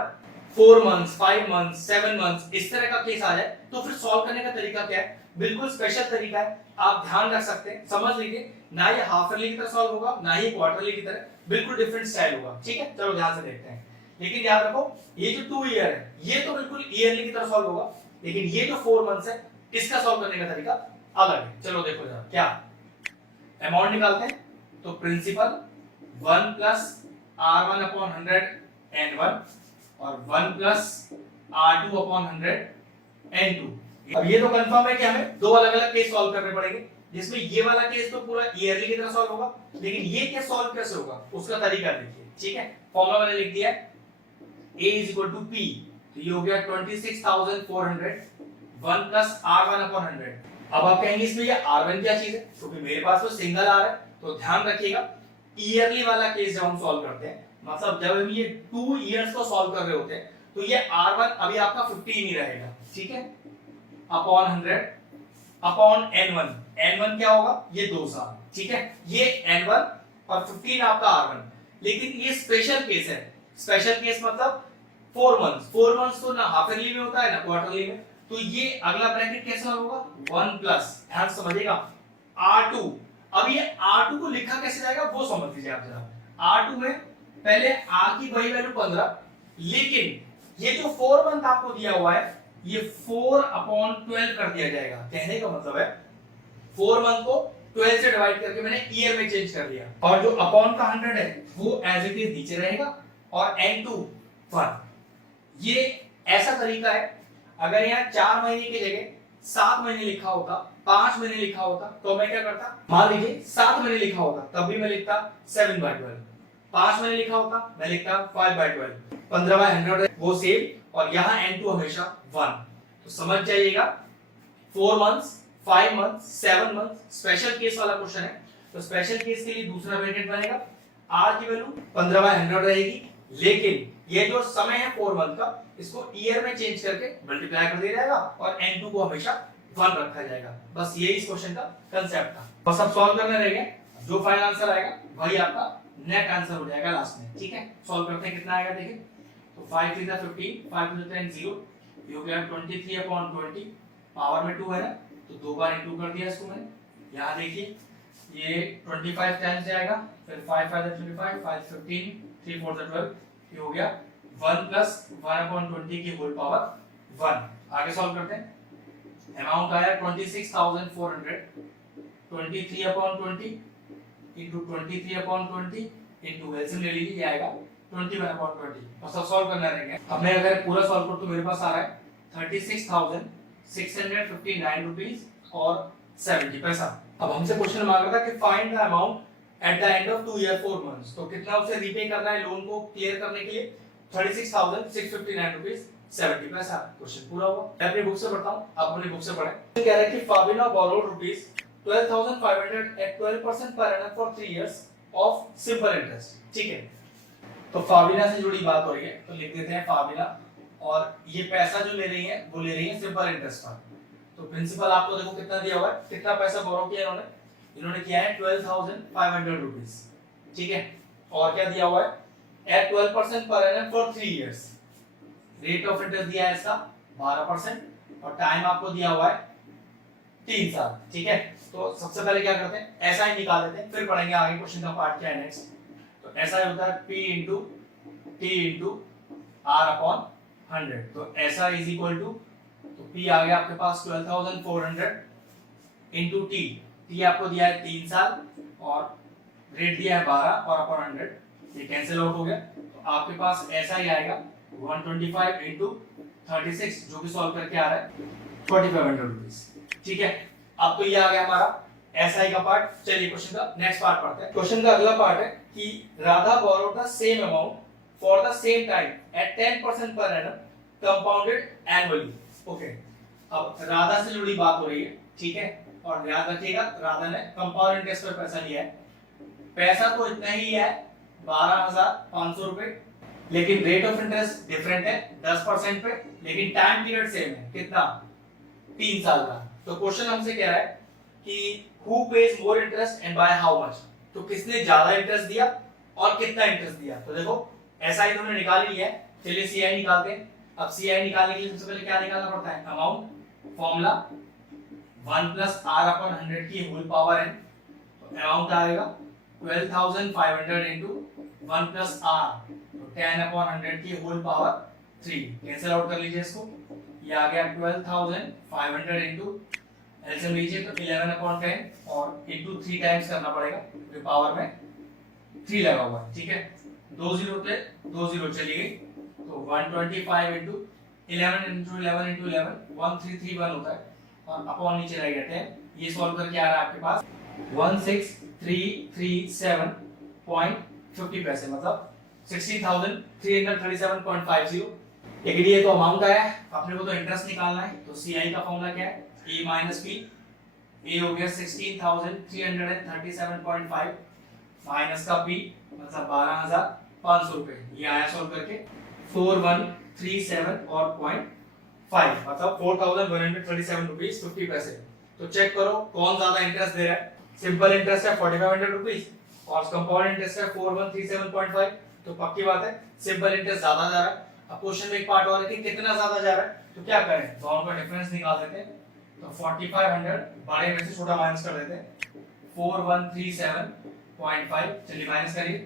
4 मंथ्स, 5 मंथ्स, 7 मंथ्स इस तरह का केस आ जाए तो फिर सॉल्व करने का तरीका क्या है? बिल्कुल स्पेशल तरीका है, आप ध्यान रख सकते हैं, समझ लीजिए। ना ये हाफ ईयरली की तरह सॉल्व होगा ना ही क्वार्टरली की तरह, बिल्कुल डिफरेंट स्टाइल होगा, ठीक है। चलो ध्यान से देखते हैं। लेकिन याद रखो ये जो 2 ईयर है ये तो बिल्कुल ईयरली की तरह सॉल्व होगा, लेकिन ये जो 4 मंथ्स है इसका सॉल्व करने का तरीका अलग है। चलो देखो जरा, क्या अमाउंट निकालते हैं। तो principal 1 plus R1 upon 100 N1 और 1 प्लस R2 अपॉन 100 N2। अब ये तो कंफर्म है कि हमें दो अलग अलग केस सॉल्व करने पड़ेंगे, जिसमें ये वाला केस तो पूरा ईयरली की तरह सॉल्व होगा, लेकिन ये केस सॉल्व कैसे होगा उसका तरीका देखिए, ठीक है। फॉर्मूला मैंने लिख दिया है, A is equal to P, तो ये हो गया 26,400 1 प्लस R1 अपॉन 100। अब आप कहेंगे इसमें ये R1 क्या चीज है, क्योंकि मेरे पास तो सिंगल R है। तो ध्यान रखिएगा ईयरली वाला केस जब हम सॉल्व करते हैं, मतलब जब हम ये 2 इयर्स को सॉल्व कर रहे होते हैं, तो ये R1 अभी आपका 15 ही रहेगा, ठीक है, अपॉन 100 अपॉन N1। N1 क्या होगा, ये 2 साल, ठीक है। ये N1 और 15 आपका R1। लेकिन ये स्पेशल केस है, स्पेशल केस मतलब 4 मंथ्स। 4 मंथ्स तो ना हाफ ईयरली में होता है ना क्वार्टरली में, तो ये अगला ब्रैकेट कैसा होगा 1 प्लस, ध्यान समझिएगा, R2। अब ये R2 को लिखा कैसे जाएगा वो समझ लीजिए आप जरा। R2 में पहले R की वही वैल्यू 15, लेकिन ये जो 4 मंथ आपको दिया हुआ है ये 4 अपॉन 12 कर दिया जाएगा। कहने का मतलब है 4 मंथ को 12 से डिवाइड करके मैंने ईयर में चेंज कर दिया, और जो अपॉन का 100 है वो एज इट इज नीचे रहेगा, और N2 1। ये ऐसा तरीका है, अगर यहाँ 4 महीने की जगह 7 महीने लिखा होता, 5 महीने लिखा होता, तो मैं क्या करता, मान लीजिए 7 महीने लिखा होता तब भी मैं लिखता 7/12, 5 महीने लिखा होता मैं लिखता 5/12, 15/100 वो सेम, और यहाँ N2 हमेशा 1। तो समझ जाइएगा 4 months, 5 months, 7 months special case वाला क्वेश्चन है। तो स्पेशल केस के लिए दूसरा ब्रैकेट बनेगा, R की वैल्यू 15/100 रहेगी, लेकिन ये जो समय है 4 मंथ का इसको ईयर में चेंज करके मल्टीप्लाई कर दिया जाएगा, और N2 को हमेशा 1 रखा जाएगा। बस यही इस क्वेश्चन का कांसेप्ट था। बस अब सॉल्व करने रहेंगे, जो फाइनल आंसर आएगा वही आपका नेट आंसर हो जाएगा लास्ट में, ठीक है। सॉल्व करते हैं, कितना आएगा देखिए। तो 5 3 15, 5 2 10 0, ये हो गया 23/20, पावर में 2 है ना, तो 2 बार इंटू कर दिया इसको मैंने। यहाँ देखिए ये 25 टाइम्स जाएगा, फिर 5 5 25, 5 15, 3 4 12, ये हो गया 1 प्लस 1/20 की होल पावर 1। आगे सॉल्व करते हैं। अमाउंट आया 26,400, 23/20 इंटू 23/20 इंटू एलसीएम ले लीजिए, ये आएगा 21/20। और सब सॉल्व करना रहेगा। अब मैं अगर पूरा सॉल्व करूं तो मेरे पास आ रहा है 36,659 रुपीस और 70 पैसा। अब हमसे क्वेश्चन मांग रहा था कि find the amount at the end of 2 year 4 months. तो कितना उसे रीपे करना है लोन को क्लियर करने के लिए, 36,659 रुपीस 70 पैसा। क्वेश्चन पूरा हुआ। मैं अपनी बुक से पढ़ता हूं, आप अपनी बुक से पढ़ें। कह रहा है कि फाबिना borrowed rupees 12,500 at 12% per annum for 3 years of simple interest, ठीक है। तो फाबिना से जुड़ी बात हो रही है, तो लिख देते हैं फाबिना, और ये पैसा जो ले रही है वो ले रही है सिंपल इंटरेस्ट पर। तो प्रिंसिपल आपको देखो कितना दिया हुआ है, कितना पैसा बोरो किया इन्होंने किया है 12,500 रुपीस, ठीक है। और क्या दिया हुआ है, at 12% per annum for 3 years. Rate of interest दिया है इसका 12%, और टाइम आपको दिया हुआ है 3 साल, ठीक है। तो सबसे पहले क्या करते हैं, ऐसा ही निकाल देते हैं, फिर पढ़ेंगे आगे क्वेश्चन का पार्ट क्या है नेक्स्ट। तो ऐसा होता है P into T into R upon 100। तो ऐसा इज इक्वल टू, तो P आ गया आपके पास 12,400 इंटू टी आपको दिया है 3 साल और रेट दिया है 12 और अपॉन 100, ये कैंसिल आउट हो गया। तो आपके पास ऐसा ही आएगा 125 इंटू 36 जो कि सॉल्व करके आ रहा है 4500 रुपीस। ठीक है, अब तो ये आ गया हमारा एसआई का पार्ट। चलिए क्वेश्चन का नेक्स्ट पार्ट पढ़ते हैं। क्वेश्चन का अगला पार्ट है कि Radha borrowed the same amount for the same time at 10% per annum compounded annually. Okay, अब राधा से जुड़ी बात हो रही है, ठीक है, और याद रखिएगा राधा ने कंपाउंड इंटरेस्ट पर पैसा लिया है। पैसा तो इतना ही है 12,500 रुपए, लेकिन रेट ऑफ इंटरेस्ट डिफरेंट है 10% पे, लेकिन टाइम पीरियड सेम है, कितना 3 साल का। तो क्वेश्चन हमसे कह रहा है कि who page more interest and by how much, तो किसने ज्यादा इंटरेस्ट दिया और कितना इंटरेस्ट दिया। तो देखो एसआई तो हमने निकाल लिया है, चलिए सीआई निकालते हैं। अब सीआई निकालने के लिए सबसे पहले क्या निकालना पड़ता है, amount, formula 1 plus R upon 100 की होल पावर n। तो अमाउंट आएगा 12,500 इनटू 1 प्लस आर, तो 10 अपॉन 100 की होल पावर 3, कैंसिल आउट कर लीजिए इसको, ये आ गया 12,500 इनटू एलसीएम लीजिए तो 11 अपॉन 10 और इनटू 3 टाइम्स करना पड़ेगा क्योंकि पावर में 3 लगा हुआ है। ठीक है, 2 जीरो पे 2 जीरो चली गई, तो 125 इनटू 11 इनटू 11 इनटू 11 1331 होता है और अपॉन नीचे रह गया 10। ये सॉल्व करके आ रहा है आपके पास 16,337.50 पैसे, मतलब 16,337.50। लेकिन ये तो अमाउंट आया है, अपने को तो इंटरेस्ट निकालना है। तो सीआई का फॉर्मूला क्या है, ए माइनस पी। ए हो गया 16,337.5 माइनस का पी मतलब 12,500 रुपए, ये आया सॉल्व करके 4137 और 0.5 मतलब 4,137 रुपीस 50 पैसे। तो चेक करो कौन ज्यादा इंटरेस्ट दे रहा है। सिंपल इंटरेस्ट है 4500 रुपीस और कंपाउंड इंटरेस्ट है 4137.5, तो पक्की बात है सिंपल इंटरेस्ट ज्यादा जा रहा है। अब क्वेश्चन में एक पार्ट और है कि कितना ज्यादा जा रहा है, तो क्या करें, दोनों का डिफरेंस निकाल देते हैं। तो 4500 बड़े में से छोटा माइनस कर देते हैं, 4137.5, चलिए माइनस करिए।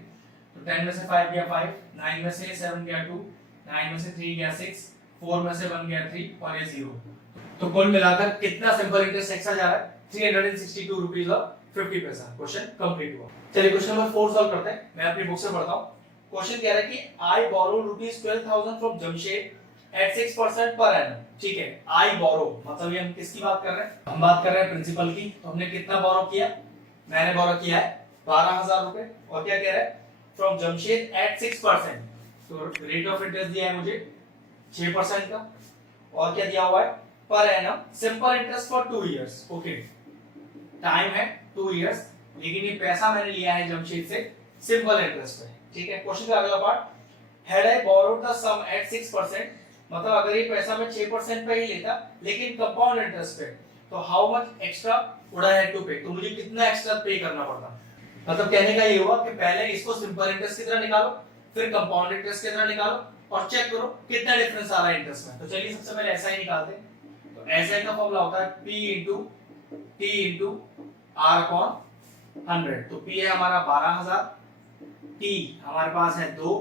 तो 10 में से 5 गया 5, 9 में से 7 गया 2, 9 में से 3 गया 6, 4 में से 1 गया 3 और ये 0। तो कुल मिलाकर कितना सिंपल इंटरेस्ट एक्स्ट्रा जा रहा है, 362 रुपीस और 50 पैसा। क्वेश्चन कंप्लीट हुआ। चलिए क्वेश्चन नंबर 4 सॉल्व करते हैं। मैं अपनी बुक से पढ़ता हूं। क्वेश्चन कह रहा है कि I borrow rupees 12,000 from Jamshed at 6% per annum. ठीक है, आई बोरो मतलब ये हम किसकी बात कर रहे हैं, हम बात कर रहे हैं प्रिंसिपल की। तो हमने कितना बोरो किया, मैंने बोरो किया है 12,000 रुपए, और क्या कह रहा है फ्रॉम जमशेद एट 6%, तो रेट ऑफ इंटरेस्ट दिया है मुझे 6% का, और क्या दिया हुआ है per annum simple interest for 2 years. Okay, time है 2 इयर्स, लेकिन ये पैसा मैंने लिया है जमशेद से सिंपल इंटरेस्ट पे। ठीक है, क्वेश्चन का अगला part, had I borrowed the sum at 6%, मतलब अगर ये पैसा मैं 6% पे ही लेता लेकिन कंपाउंड इंटरेस्ट पे, तो how much extra would I have to pay, तो मुझे कितना एक्स्ट्रा पे करना पड़ता। मतलब कहने का ये हुआ कि पहले इसको सिंपल इंटरेस्ट की तरह निकालो, फिर कंपाउंड इंटरेस्ट की तरह निकालो और चेक करो कितना डिफरेंस आ रहा है इंटरेस्ट में। तो चलिए सबसे पहले एसआई निकालते हैं। तो एसआई का फॉर्मूला होता है P into T into R upon 100। तो P है हमारा 12,000, T हमारे पास है 2,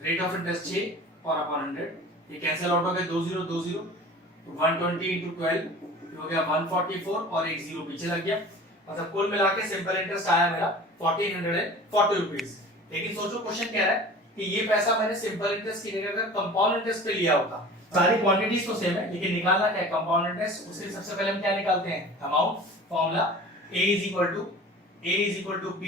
रेट ऑफ इंटरेस्ट 6 और अपॉन 100, ये कैंसिल आउट हो गया 2 0 2 0, तो 120 इंटू 12 हो गया 144 और एक 0 पीछे लग गया, मतलब कुल मिला के सिंपल इंटरेस्ट आया मेरा 1440 रुपीस। लेकिन सोचो क्वेश्चन कह रहा है कि ये पैसा मैंने सिंपल इंटरेस्ट की जगह अगर कंपाउंड इंटरेस्ट पे लिया होता, सारी क्वांटिटीज तो सेम है लेकिन निकालना क्या है कंपाउंड इंटरेस्ट। उसके लिए सबसे पहले हम क्या निकालते हैं, amount, formula A is equal to P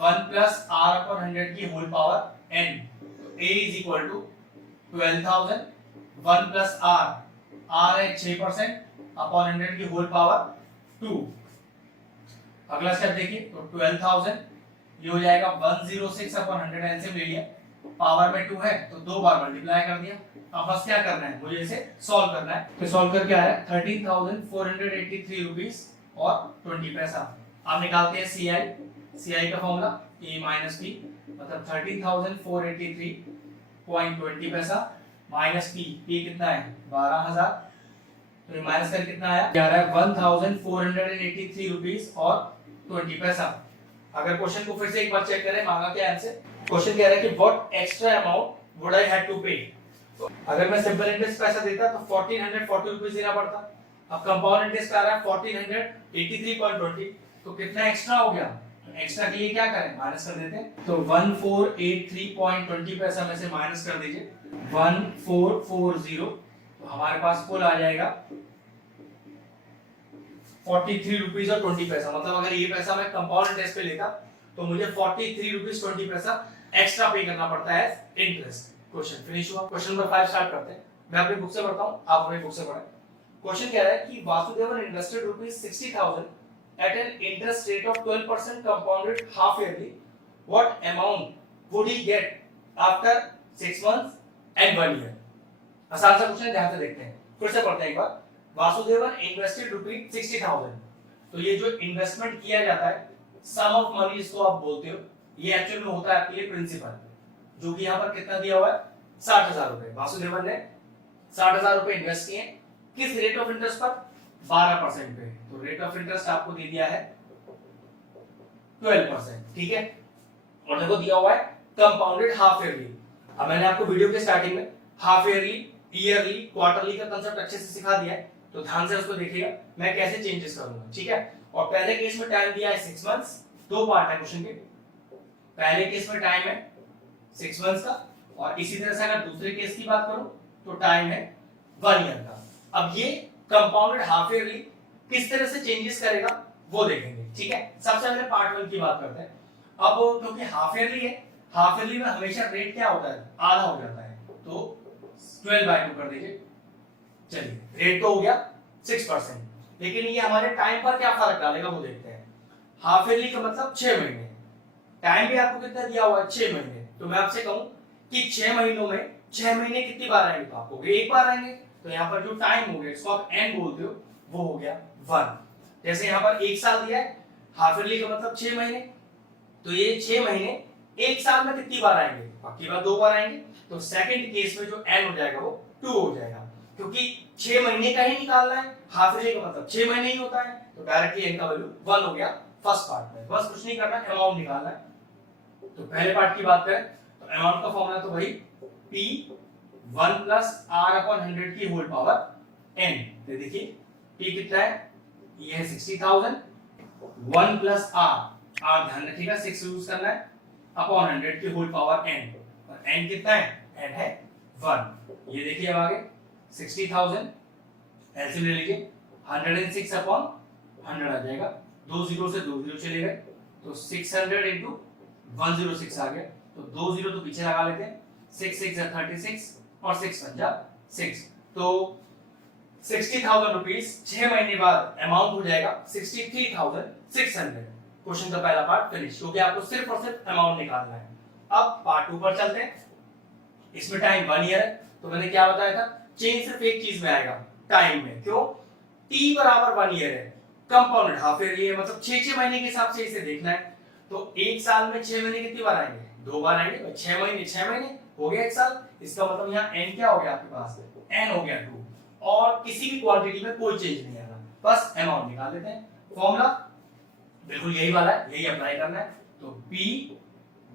1 plus R upon 100 की होल पावर n। तो A is equal to 12,000 1 plus R है 6% अपॉन 100 की होल पावर 2। अगला स्टेप देखिए, तो 12,000 ये हो जाएगा 106 अपॉन 100, एलसीएम ले लिया, पावर में 2 है तो 2 बार मल्टीप्लाई कर दिया। अब बस क्या करना है, मुझे इसे सॉल्व करना है। तो सॉल्व करके आ रहा है 13,483 रुपीस और 20 पैसा। अब निकालते हैं सीआई का फॉर्मूला A माइनस P, मतलब 13,483.20 पैसा माइनस P कितना है 12,000, तो ये माइनस कर कितना आया, आ रहा है 1,483 रुपीस और 20 पैसा। अगर क्वेश्चन को फिर से एक बार चेक करें, मांगा क्या हमसे, क्वेश्चन कह रहा है कि what extra amount would I have to pay, अगर मैं सिंपल इंटरेस्ट पैसा देता तो 1440 रुपीज देना पड़ता। अब कंपाउंड इंटरेस्ट आ रहा है 1483.20, तो कितना एक्स्ट्रा हो गया? एक्स्ट्रा के लिए क्या करें? माइनस कर देते हैं। तो 1483.20 पैसा में से माइनस कर दीजिए 1440, तो हमारे पास कुल आ जाएगा 43 रुपीज और 20 पैसा। मतलब अगर ये पैसा मैं कंपाउंड इंटरेस्ट पे लेता तो मुझे 43 रुपीज 20 पैसा एक्स्ट्रा पे करना पड़ता है इंटरेस्ट। क्वेश्चन फिनिश हुआ। क्वेश्चन नंबर 5 स्टार्ट करते हैं। मैं अपनी बुक से पढ़ता हूं, आप अपनी बुक से पढ़ें। क्वेश्चन कह रहा है कि Vasudevan invested ₹60,000 at an interest rate of 12% compounded half yearly. What amount would he get after 6 months and 1 year? आसान सा क्वेश्चन, ध्यान से देखते हैं। फिर से पढ़ते हैं एक बार। वासुदेवन इन्वेस्टेड ₹60,000, तो ये जो इन्वेस्टमेंट किया जाता है, सम ऑफ मनी इसको आप बोलते हो, ये एक्चुअली में होता है आपके लिए प्रिंसिपल, जो कि यहाँ पर कितना दिया हुआ है 60,000 रुपए। वासुदेवन ने 60,000 रुपए इन्वेस्ट किए, किस रेट ऑफ इंटरेस्ट पर? 12% पे। तो रेट ऑफ इंटरेस्ट आपको दे दिया है 12%, ठीक है। और देखो दिया हुआ है कंपाउंडेड हाफ ईयरली। अब मैंने आपको वीडियो के स्टार्टिंग में हाफ ईयरली, ईयरली, क्वार्टरली का कांसेप्ट अच्छे से सिखा दिया है, तो ध्यान से उसको देखिएगा मैं कैसे चेंजेस करूंगा, ठीक है। और पहले केस में टाइम दिया है 6 मंथ्स, दो पार्ट है क्वेश्चन के। पहले केस में टाइम है 6 मंथ्स का, और इसी तरह से अगर दूसरे केस की बात करूं तो टाइम है 1 ईयर का। अब ये कंपाउंडेड हाफ ईयरली किस तरह से चेंजेस करेगा वो देखेंगे, ठीक है। सबसे पहले पार्ट 1 की बात करते हैं। अब क्योंकि हाफ ईयरली है, हाफ ईयरली में हमेशा रेट क्या होता है? आधा हो जाता है, तो 12/2 कर दीजिए। चलिए, रेट तो हो गया 6%, लेकिन ये हमारे टाइम पर क्या फर्क डालेगा वो देखते हैं। हाफ ईयरली का मतलब 6 महीने, टाइम भी आपको कितना दिया हुआ है? 6 महीने। तो मैं आपसे कहूं कि 6 महीनों में 6 महीने कितनी बार आएंगे? तो आपको एक बार आएंगे, तो यहाँ पर जो टाइम हो गया इसको आप एन बोलते हो, वो हो गया 1। जैसे यहाँ पर 1 साल दिया है, हाफ ईयरली का मतलब 6 महीने, तो ये 6 महीने 1 साल में कितनी बार आएंगे? पक्की बात 2 बार आएंगे। तो सेकंड केस में जो एन हो जाएगा वो 2 हो जाएगा, क्योंकि 6 महीने का ही निकालना है, हाफ ईयरली का मतलब 6 महीने ही होता है, तो डायरेक्टली एन का वैल्यू 1 हो गया फर्स्ट पार्ट में। बस कुछ नहीं करना, अमाउंट निकालना है। तो पहले पार्ट की बात करें तो अमाउंट का फॉर्मूला तो वही P 1 प्लस R/100 की होल पावर n। तो देखिए P कितना है? ये है 60,000, 1 प्लस R ध्यान रखिएगा 6 यूज करना है, अपॉन 100 की होल पावर n, और n कितना है? n है 1। ये देखिए अब आगे 60,000 एलसीएम ले लीजिए, 106 अपॉन 100 आ जाएगा, 2 जीरो से 2 जीरो चले गए, तो 600 इंटू 106 आ गया। तो 2 जीरो तो पीछे लगा लेते हैं, 6 6 36 और 6 पंजा 6, तो 60,000 रुपीस 6 महीने बाद अमाउंट हो जाएगा 63,600। क्वेश्चन का पहला पार्ट फिनिश, क्योंकि आपको सिर्फ और सिर्फ अमाउंट निकालना है। अब पार्ट 2 पर चलते हैं। इसमें टाइम 1 ईयर है, तो मैंने क्या बताया था? चेंज सिर्फ एक चीज में आएगा, टाइम में। क्यों? t बराबर 1 ईयर है, कंपाउंडेड हाफ ईयरली है, मतलब 6 महीने के हिसाब से इसे देखना है। तो 1 साल में 6 महीने कितनी बार आएंगे? 2 बार आएंगे। 6 महीने 6 महीने हो गया 1 साल, इसका मतलब यहाँ n क्या हो गया आपके पास? n हो गया 2, और किसी भी क्वांटिटी में कोई चेंज नहीं आएगा, बस अमाउंट निकाल लेते हैं। फॉर्मूला बिल्कुल यही वाला है, यही अप्लाई करना है। तो P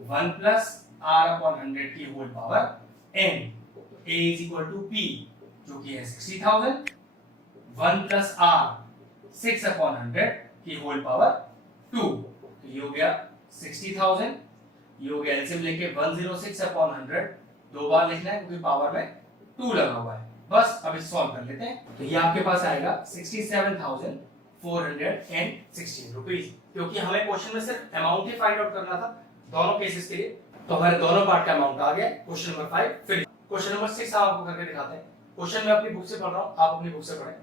1 प्लस R/100 की whole power n, A is equal to P जो कि है 60,000, 1 प्लस R 6/100 की होल पावर 2, तो ये हो गया 60,000, ये हो गया एलसीएम लेके 106/100, 2 बार लिखना है क्योंकि पावर में 2 लगा हुआ है। बस अब इसे सॉल्व कर लेते हैं, तो ये आपके पास आएगा 67,416 रुपीस, क्योंकि हमें क्वेश्चन में सिर्फ अमाउंट ही फाइंड आउट करना था दोनों केसेस के लिए। तो हमारे दोनों पार्ट का अमाउंट आ गया। क्वेश्चन नंबर 5 फिर क्वेश्चन नंबर 6 हम आपको करके दिखाते हैं। क्वेश्चन मैं अपनी बुक से पढ़ रहा हूं, आप अपनी बुक से पढ़ें।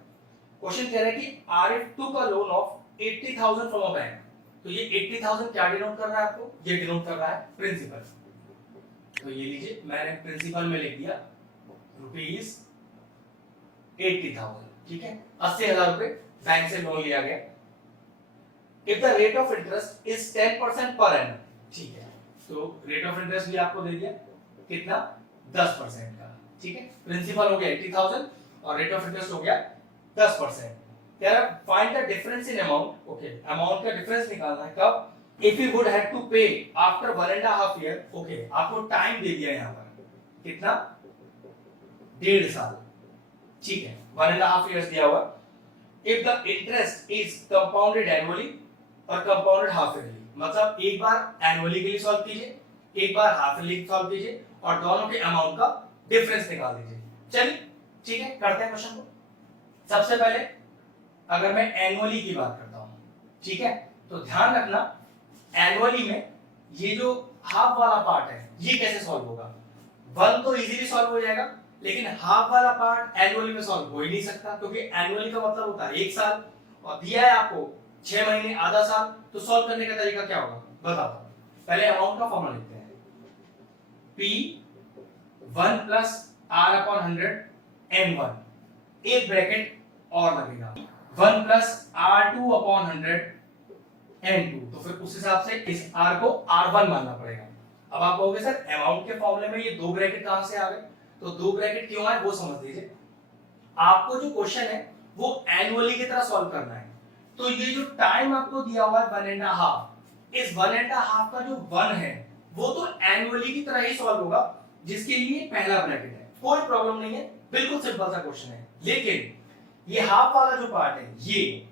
क्वेश्चन कह रहा है कि Arif took a loan of 80,000 from a bank. तो ये 80,000 क्या डिनोट कर रहा है आपको? ये डिनोट कर रहा है प्रिंसिपल। तो ये लीजिए, मैंने प्रिंसिपल में लिख दिया रुपीस 80,000, ठीक है। 80,000 रुपए बैंक से लोन लिया गया। If the rate of interest is 10% per annum, ठीक है, तो रेट ऑफ इंटरेस्ट भी आपको दे दिया, कितना? 10% का, ठीक है। प्रिंसिपल हो गया 80,000 और रेट ऑफ इंटरेस्ट हो गया 10%। यार find the difference in amount. Okay, amount का डिफरेंस निकालना है कब? If you would have to pay after 1.5 year. Okay, आपको टाइम दे दिया यहां पर, कितना? 1.5 साल, ठीक है, 1.5 years दिया हुआ। If the interest is compounded annually और कंपाउंडेड हाफ ईयरली, मतलब एक बार एनुअली के लिए सॉल्व कीजिए, एक बार हाफ ईयरली सॉल्व कीजिए और दोनों के अमाउंट का डिफरेंस निकाल दीजिए। चलिए ठीक है, करते हैं क्वेश्चन को। सबसे पहले अगर मैं एनुअली की बात करता हूं, ठीक है, तो ध्यान रखना एनुअली में ये जो हाफ वाला पार्ट है ये कैसे सॉल्व होगा। 1 तो इजीली सॉल्व हो जाएगा, लेकिन हाफ वाला पार्ट एनुअली में सॉल्व हो ही नहीं सकता, क्योंकि एनुअली का मतलब होता है 1 साल और दिया है आपको 6 महीने आधा साल, तो सॉल्व करने का तरीका क्या होगा बताता हूं। पहले अमाउंट का फॉर्मूला लिखते हैं, P1 plus R upon 100 N1, एक ब्रैकेट और लगेगा 1 प्लस R2 अपॉन 100 N2, तो फिर उस हिसाब से इस R को R1 मानना पड़ेगा। अब आप कहोगे सर अमाउंट के फॉर्मूले में ये 2 ब्रैकेट कहां से आ गए, तो 2 ब्रैकेट क्यों आए वो समझ लीजिए। आपको जो क्वेश्चन है वो एनुअली की तरह सॉल्व करना है, तो ये जो टाइम आपको दिया हुआ है 1.5, इस 1.5 का जो 1 है वो तो एनुअली की तरह ही सॉल्व होगा, जिसके लिए पहला ब्रैकेट है, कोई प्रॉब्लम नहीं है, बिल्कुल सिंपल सा क्वेश्चन है। लेकिन ये हाफ वाला जो पार्ट है ये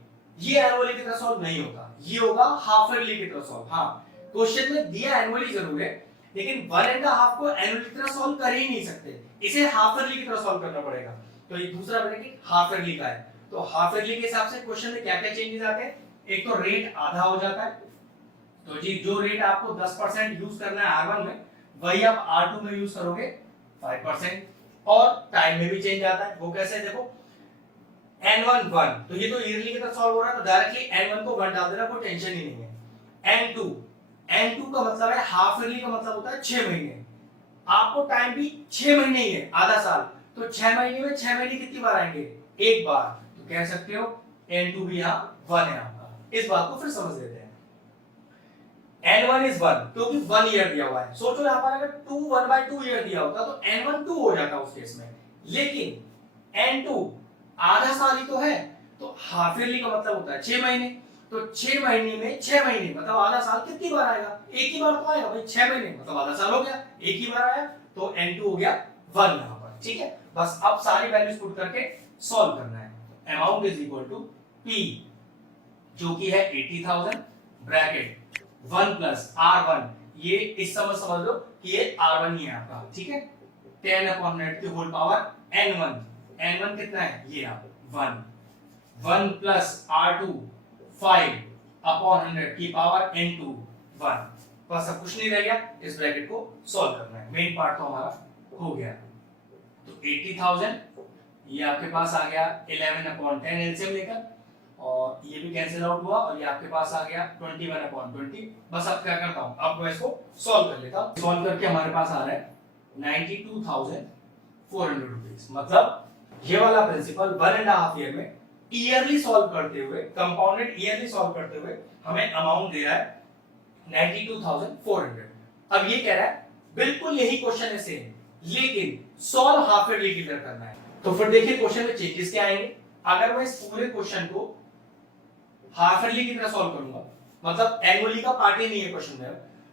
एनुअली की तरह सॉल्व नहीं होता, ये होगा हाफ ईयरली की तरह सॉल्व। हाँ, क्वेश्चन में दिया एनुअली जरूर है, लेकिन 1.5 को एनुअली की तरह सॉल्व कर ही नहीं सकते, इसे हाफ ईयरली की तरह सॉल्व करना पड़ेगा। तो ये दूसरा ब्रैकेट हाफ ईयरली का है, तो हाफ ईयरली के हिसाब से क्वेश्चन में क्या क्या चेंजेस आते हैं। एक तो रेट आधा हो जाता है, तो जी जो रेट आपको 10% यूज करना है R1 में, वही आप R2 में यूज करोगे 5%। और टाइम में भी चेंज आता है, वो कैसे देखो, N1 1, तो ये तो ईयरली की तरह सॉल्व हो रहा है, तो डायरेक्टली N1 को 1 डाल देना, कोई टेंशन ही नहीं है। N2 का मतलब है हाफ ईयरली का मतलब होता है 6 महीने, आपको टाइम भी 6 महीने ही है, आधा साल, तो 6 महीने में 6 महीने कितनी बार आएंगे, एक बार, तो कह सकते हो N2 भी यहाँ 1 है आपका। इस बात को फिर समझ लेते हैं। N1 is 1, क्योंकि 1 ईयर दिया हुआ है, सोचो यहाँ पर अगर 2 1/2 ईयर दिया होता तो N1 2 हो जाता उस केस में, लेकिन N2 आधा साल ही तो है, तो हाफ ईयरली का मतलब होता है 6 महीने, तो 6 महीने में 6 महीने मतलब आधा साल कितनी बार आएगा, एक ही बार तो आएगा भाई, 6 महीने मतलब आधा साल हो गया, एक ही बार आया, तो N2 हो गया 1 यहाँ पर, ठीक है। बस अब सारी वैल्यूज पुट करके सॉल्व करना है। Amount is equal to P जो कि है 80,000 ब्रैकेट 1 प्लस R1, ये इस समझ लो कि ये R1 ही है आपका, ठीक है, 10 अपॉन 100 की होल पावर N1 कितना है, ये रहा 1 प्लस R2 5 अपॉन 100 की पावर N2 1, बस अब कुछ नहीं रह गया, इस ब्रैकेट को सॉल्व करना है, मेन पार्ट तो हमारा हो गया। तो 80,000 ये आपके पास आ गया 11 अपॉन 10 एलसीएम लेकर, और ये भी कैंसिल आउट हुआ, और ये आपके पास आ गया 21 अपॉन 20। बस अब क्या करता हूं, अब मैं इसको सॉल्व कर लेता हूं। सॉल्व करके हमारे पास आ रहा है 92,400 रुपीस, मतलब ये वाला प्रिंसिपल 1.5 ईयर में ईयरली सॉल्व करते हुए, कंपाउंडेड ईयरली सॉल्व करते हुए हमें अमाउंट दे रहा है 92,400। अब ये कह रहा है बिल्कुल यही क्वेश्चन है सेम, लेकिन सॉल्व हाफ ईयरली की तरह करना है। तो फिर देखिए क्वेश्चन में चेंजेस क्या आएंगे। अगर मैं इस पूरे क्वेश्चन को हाफ ईयरली की तरह सॉल्व करूंगा, मतलब एनुअली का पार्ट ही नहीं है क्वेश्चन में,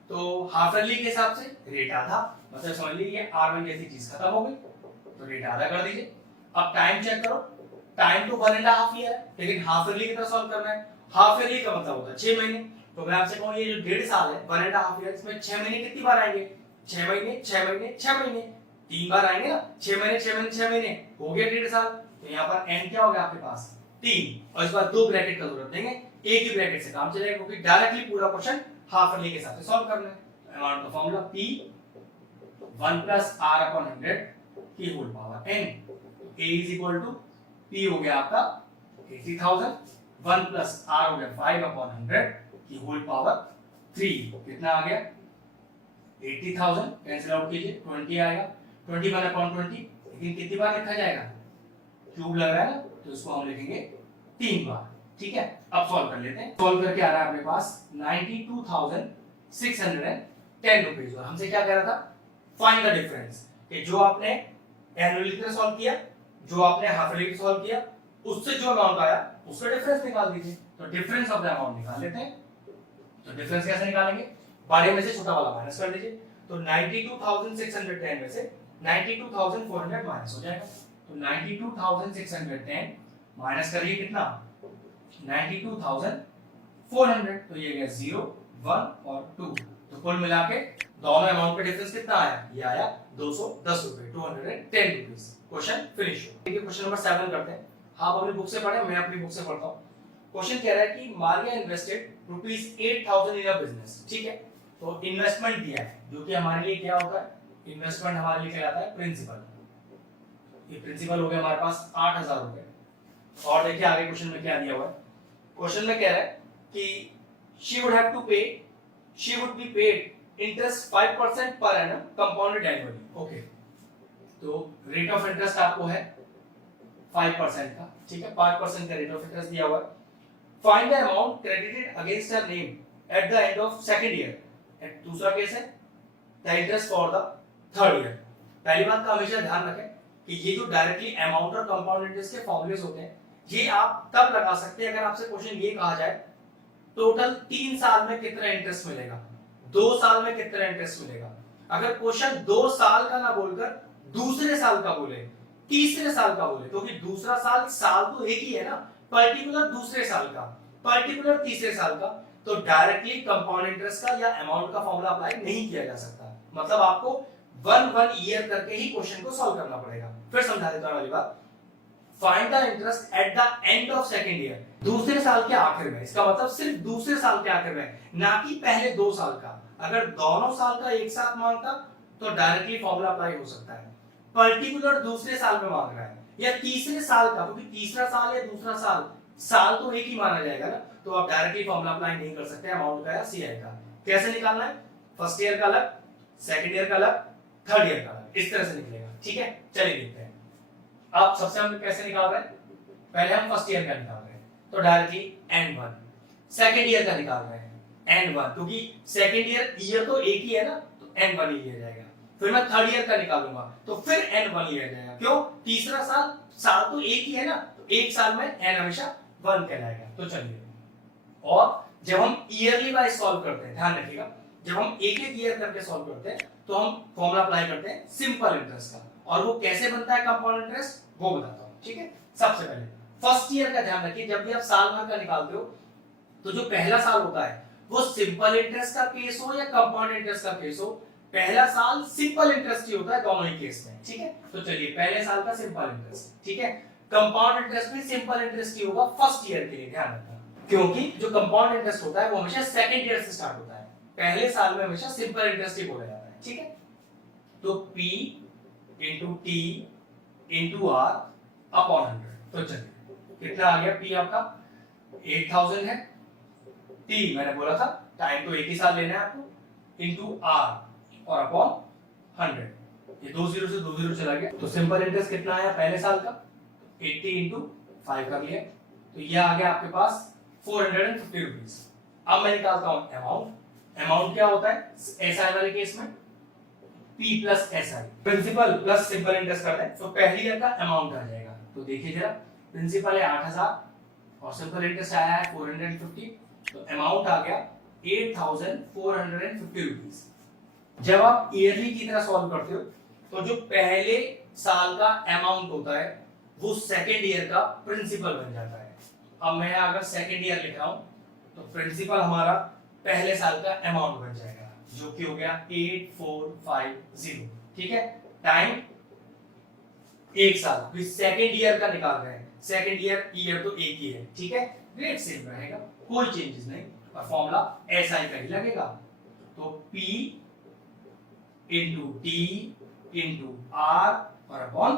तो हाफ ईयरली के हिसाब से रेट आधा, मतलब समझ लीजिए R1 जैसी चीज खत्म हो गई, तो रेट आधा कर दीजिए। अब टाइम चेक करो, टाइम तो 1.5 ईयर है, लेकिन हाफ ईयरली की तरह सॉल्व करना है। हाफ ईयरली का मतलब होता है 6 महीने, तो मैं आपसे कहूं ये जो 1.5 साल है 1.5 ईयर, इसमें 6 महीने कितनी बार आएंगे, 6 महीने 6 महीने 6 महीने, 3 बार आएंगे ना, 6 महीने 6 महीने 6 महीने हो गया 1.5 साल। तो यहाँ पर n क्या हो गया आपके पास 3, और इस बार 2 ब्रैकेट का जरूरत नहीं है, एक ही ब्रैकेट से काम चलेगा, क्योंकि डायरेक्टली पूरा क्वेश्चन हाफ ईयरली के हिसाब से सॉल्व करना है। अमाउंट का formula P 1 plus R upon 100 की whole power n, A is equal to P हो गया आपका 80,000, 1 प्लस R हो गया 5 अपॉन 100 की होल पावर 3, कितना आ गया 80,000, कैंसिल आउट कीजिए 20 आएगा, 21 अपॉन 20, लेकिन कितनी बार लिखा जाएगा, क्यूब लग रहा है ना, तो इसको हम लिखेंगे 3 बार, ठीक है। अब सॉल्व कर लेते हैं। सॉल्व करके आ रहा है अपने पास 92,610 रुपीस, और हमसे क्या कह रहा था, फाइंड द डिफरेंस, कि जो आपने एनुअली के सॉल्व किया, जो आपने हाफ ईयरली सॉल्व किया, उससे जो अमाउंट आया उसका डिफरेंस निकाल दीजिए। तो डिफरेंस ऑफ द अमाउंट निकाल लेते हैं। तो डिफरेंस कैसे निकालेंगे, बड़े में से छोटा वाला माइनस कर दीजिए, तो 92,610 में से 92,400 माइनस हो जाएगा, तो 92,610 माइनस करिए कितना 92,400, तो ये गया 0 1 और 2, तो कुल मिला के दोनों अमाउंट का डिफरेंस कितना आया, ये आया 210 रुपए, 210 रुपीस। क्वेश्चन फिनिश हो। देखिए क्वेश्चन नंबर 7 करते हैं। आप अपनी बुक से पढ़े, मैं अपनी बुक से पढ़ता हूँ। क्वेश्चन कह रहा है कि Maria invested ₹8,000 in a business, ठीक है। तो इन्वेस्टमेंट दिया है, जो कि हमारे लिए क्या होता है, इन्वेस्टमेंट हमारे लिए कहलाता है प्रिंसिपल। ये प्रिंसिपल हो गया हमारे पास 8,000 रुपए। और देखिए आगे क्वेश्चन में क्या दिया हुआ है। क्वेश्चन में कह रहा है कि she would be paid interest 5% per annum compounded annually. Okay, तो रेट ऑफ इंटरेस्ट आपको है 5% का, ठीक है, 5% का रेट ऑफ इंटरेस्ट दिया हुआ है। Find the amount credited against her name at the end of second year. दूसरा केस है the interest for the third year. पहली बात का हमेशा ध्यान रखें कि ये जो डायरेक्टली अमाउंट और कंपाउंड इंटरेस्ट के फॉर्मूलेस होते हैं, ये आप तब लगा सकते हैं अगर आपसे क्वेश्चन ये कहा जाए टोटल 3 साल में कितना इंटरेस्ट मिलेगा, 2 साल में कितना इंटरेस्ट मिलेगा। अगर क्वेश्चन 2 साल का ना बोलकर दूसरे साल का बोले, तीसरे साल का बोले, क्योंकि दूसरा साल तो एक ही है ना, पर्टिकुलर दूसरे साल का, पर्टिकुलर तीसरे साल का, तो डायरेक्टली कंपाउंड इंटरेस्ट का या अमाउंट का फॉर्मूला अप्लाई नहीं किया जा सकता। मतलब आपको 1 ईयर करके ही क्वेश्चन को सॉल्व करना पड़ेगा। फिर समझा देता हूं वाली बात। Find the interest eight the end of second year, दूसरे साल के आखिर में। इसका मतलब सिर्फ दूसरे साल के आखिर में, ना कि पहले 2 साल का। अगर दोनों साल का एक साथ मांगता तो डायरेक्टली फॉर्मूला अप्लाई हो सकता है। पर्टिकुलर दूसरे साल में मांग रहा है या तीसरे साल का, क्योंकि तीसरा साल या दूसरा साल तो एक ही माना जाएगा ना, तो आप डायरेक्टली फॉर्मूला अप्लाई नहीं कर सकते अमाउंट का या सीआई का। कैसे निकालना है, फर्स्ट ईयर का अलग, सेकंड ईयर का अलग, थर्ड ईयर का अलग, इस तरह से निकलेगा, ठीक है। चलिए देखते हैं आप सबसे हम कैसे निकाल रहे हैं। पहले हम फर्स्ट ईयर का निकाल रहे हैं, तो डायरेक्टली N1। सेकंड ईयर का निकाल रहे हैं N1, क्योंकि सेकंड ईयर तो एक ही है ना, तो N1 ही लिया जाएगा। फिर मैं थर्ड ईयर का निकालूंगा तो फिर N1 लिया जाएगा। क्यों, तीसरा साल तो एक ही है ना, तो एक साल में N हमेशा 1 कहलाएगा। तो चलिए, और जब हम ईयरली वाइज सॉल्व करते हैं, ध्यान रखिएगा, जब हम एक एक ईयर करके सॉल्व करते हैं तो हम फॉर्मूला अप्लाई करते हैं सिंपल इंटरेस्ट का। और वो कैसे बनता है कंपाउंड इंटरेस्ट, वो बताता हूं, ठीक है। सबसे पहले फर्स्ट ईयर का ध्यान रखिए, जब भी आप साल भर का निकालते हो तो जो पहला साल होता है वो सिंपल इंटरेस्ट का केस हो या कंपाउंड इंटरेस्ट का केस हो, पहला साल सिंपल इंटरेस्ट ही होता है दोनों ही केस में, ठीक है। तो चलिए, पहले साल का सिंपल इंटरेस्ट, ठीक है। कंपाउंड इंटरेस्ट भी सिंपल इंटरेस्ट ही होगा फर्स्ट ईयर के लिए, ध्यान रखना, क्योंकि जो कंपाउंड इंटरेस्ट होता है वो हमेशा सेकंड ईयर से स्टार्ट होता है, पहले साल में हमेशा सिंपल इंटरेस्ट ही बोला जाता है, ठीक है। तो P into T into R upon 100। तो चलिए, कितना आ गया, P आपका 8,000 है, T मैंने बोला था टाइम तो एक ही साल लेना है आपको, इंटू आर और अपॉन 100। ये 2 0 से 2 0 चला गया, तो सिंपल इंटरेस्ट कितना आया पहले साल का, 80 इंटू 5 कर लिया, तो ये आ गया आपके पास 450 रुपीस। अब मैं निकालता हूं अमाउंट क्या होता है एसआई वाले केस में, P plus SI, principal plus simple interest करते हैं, तो पहली ईयर का अमाउंट आ जाएगा। तो देखिए जरा, प्रिंसिपल है 8,000 और सिंपल इंटरेस्ट आया है 450, तो अमाउंट आ गया 8,450 रुपीस। जब आप ईयरली की तरह सॉल्व करते हो तो जो पहले साल का अमाउंट होता है वो सेकेंड ईयर का प्रिंसिपल बन जाता है। अब मैं अगर सेकेंड ईयर लिख रहा हूं तो प्रिंसिपल हमारा पहले साल का अमाउंट बन जाएगा, जो कि हो गया 8450, ठीक है। टाइम एक साल, फिर सेकेंड ईयर का निकाल रहे हैं, सेकेंड ईयर तो एक ही है, ठीक है, रेट सेम रहेगा, कोई चेंजेस नहीं, और फॉर्मूला एसआई का ही लगेगा। तो P into T into R और अपॉन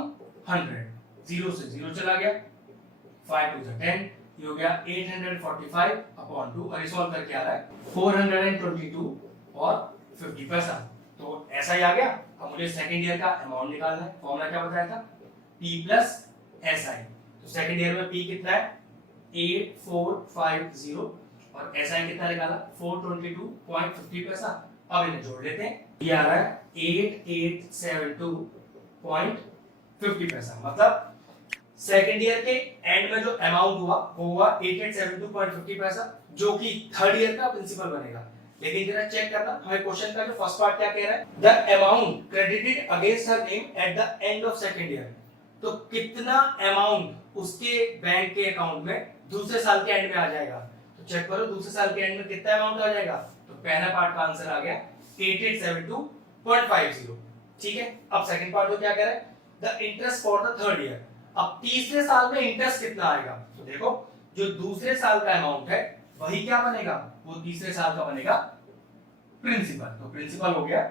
100, 0 से 0 चला गया, 5 2 10, ये हो गया 845 अपॉन 2, और सॉल्व करके आ रहा है 422 और 50 पैसा। तो ऐसा ही आ गया। अब मुझे सेकंड ईयर का अमाउंट निकालना है, फॉर्मूला क्या बताया था, P प्लस SI। तो सेकंड ईयर में P कितना है 8450 और SI कितना निकाला 422.50 पैसा। अब इन्हें जोड़ लेते हैं, ये आ रहा है 8872.50 पैसा। मतलब सेकंड ईयर के एंड में जो अमाउंट हुआ वो हुआ 8872.50 पैसा, जो कि थर्ड ईयर का प्रिंसिपल बनेगा। लेकिन जरा चेक करना हमें क्वेश्चन का जो फर्स्ट पार्ट क्या कह रहा है, the amount credited against her name at the end of second year. तो कितना अमाउंट उसके बैंक के अकाउंट में दूसरे साल के एंड में आ जाएगा। तो चेक करो दूसरे साल के एंड में कितना अमाउंट आ जाएगा। तो पहला पार्ट का आंसर आ गया 8872.50। ठीक है, अब सेकंड पार्ट जो क्या कह रहा है, the interest for the third year. अब तीसरे साल में इंटरेस्ट कितना आएगा। तो देखो जो दूसरे साल का अमाउंट है वही क्या बनेगा, वो तीसरे साल का बनेगा प्रिंसिपल। तो प्रिंसिपल हो गया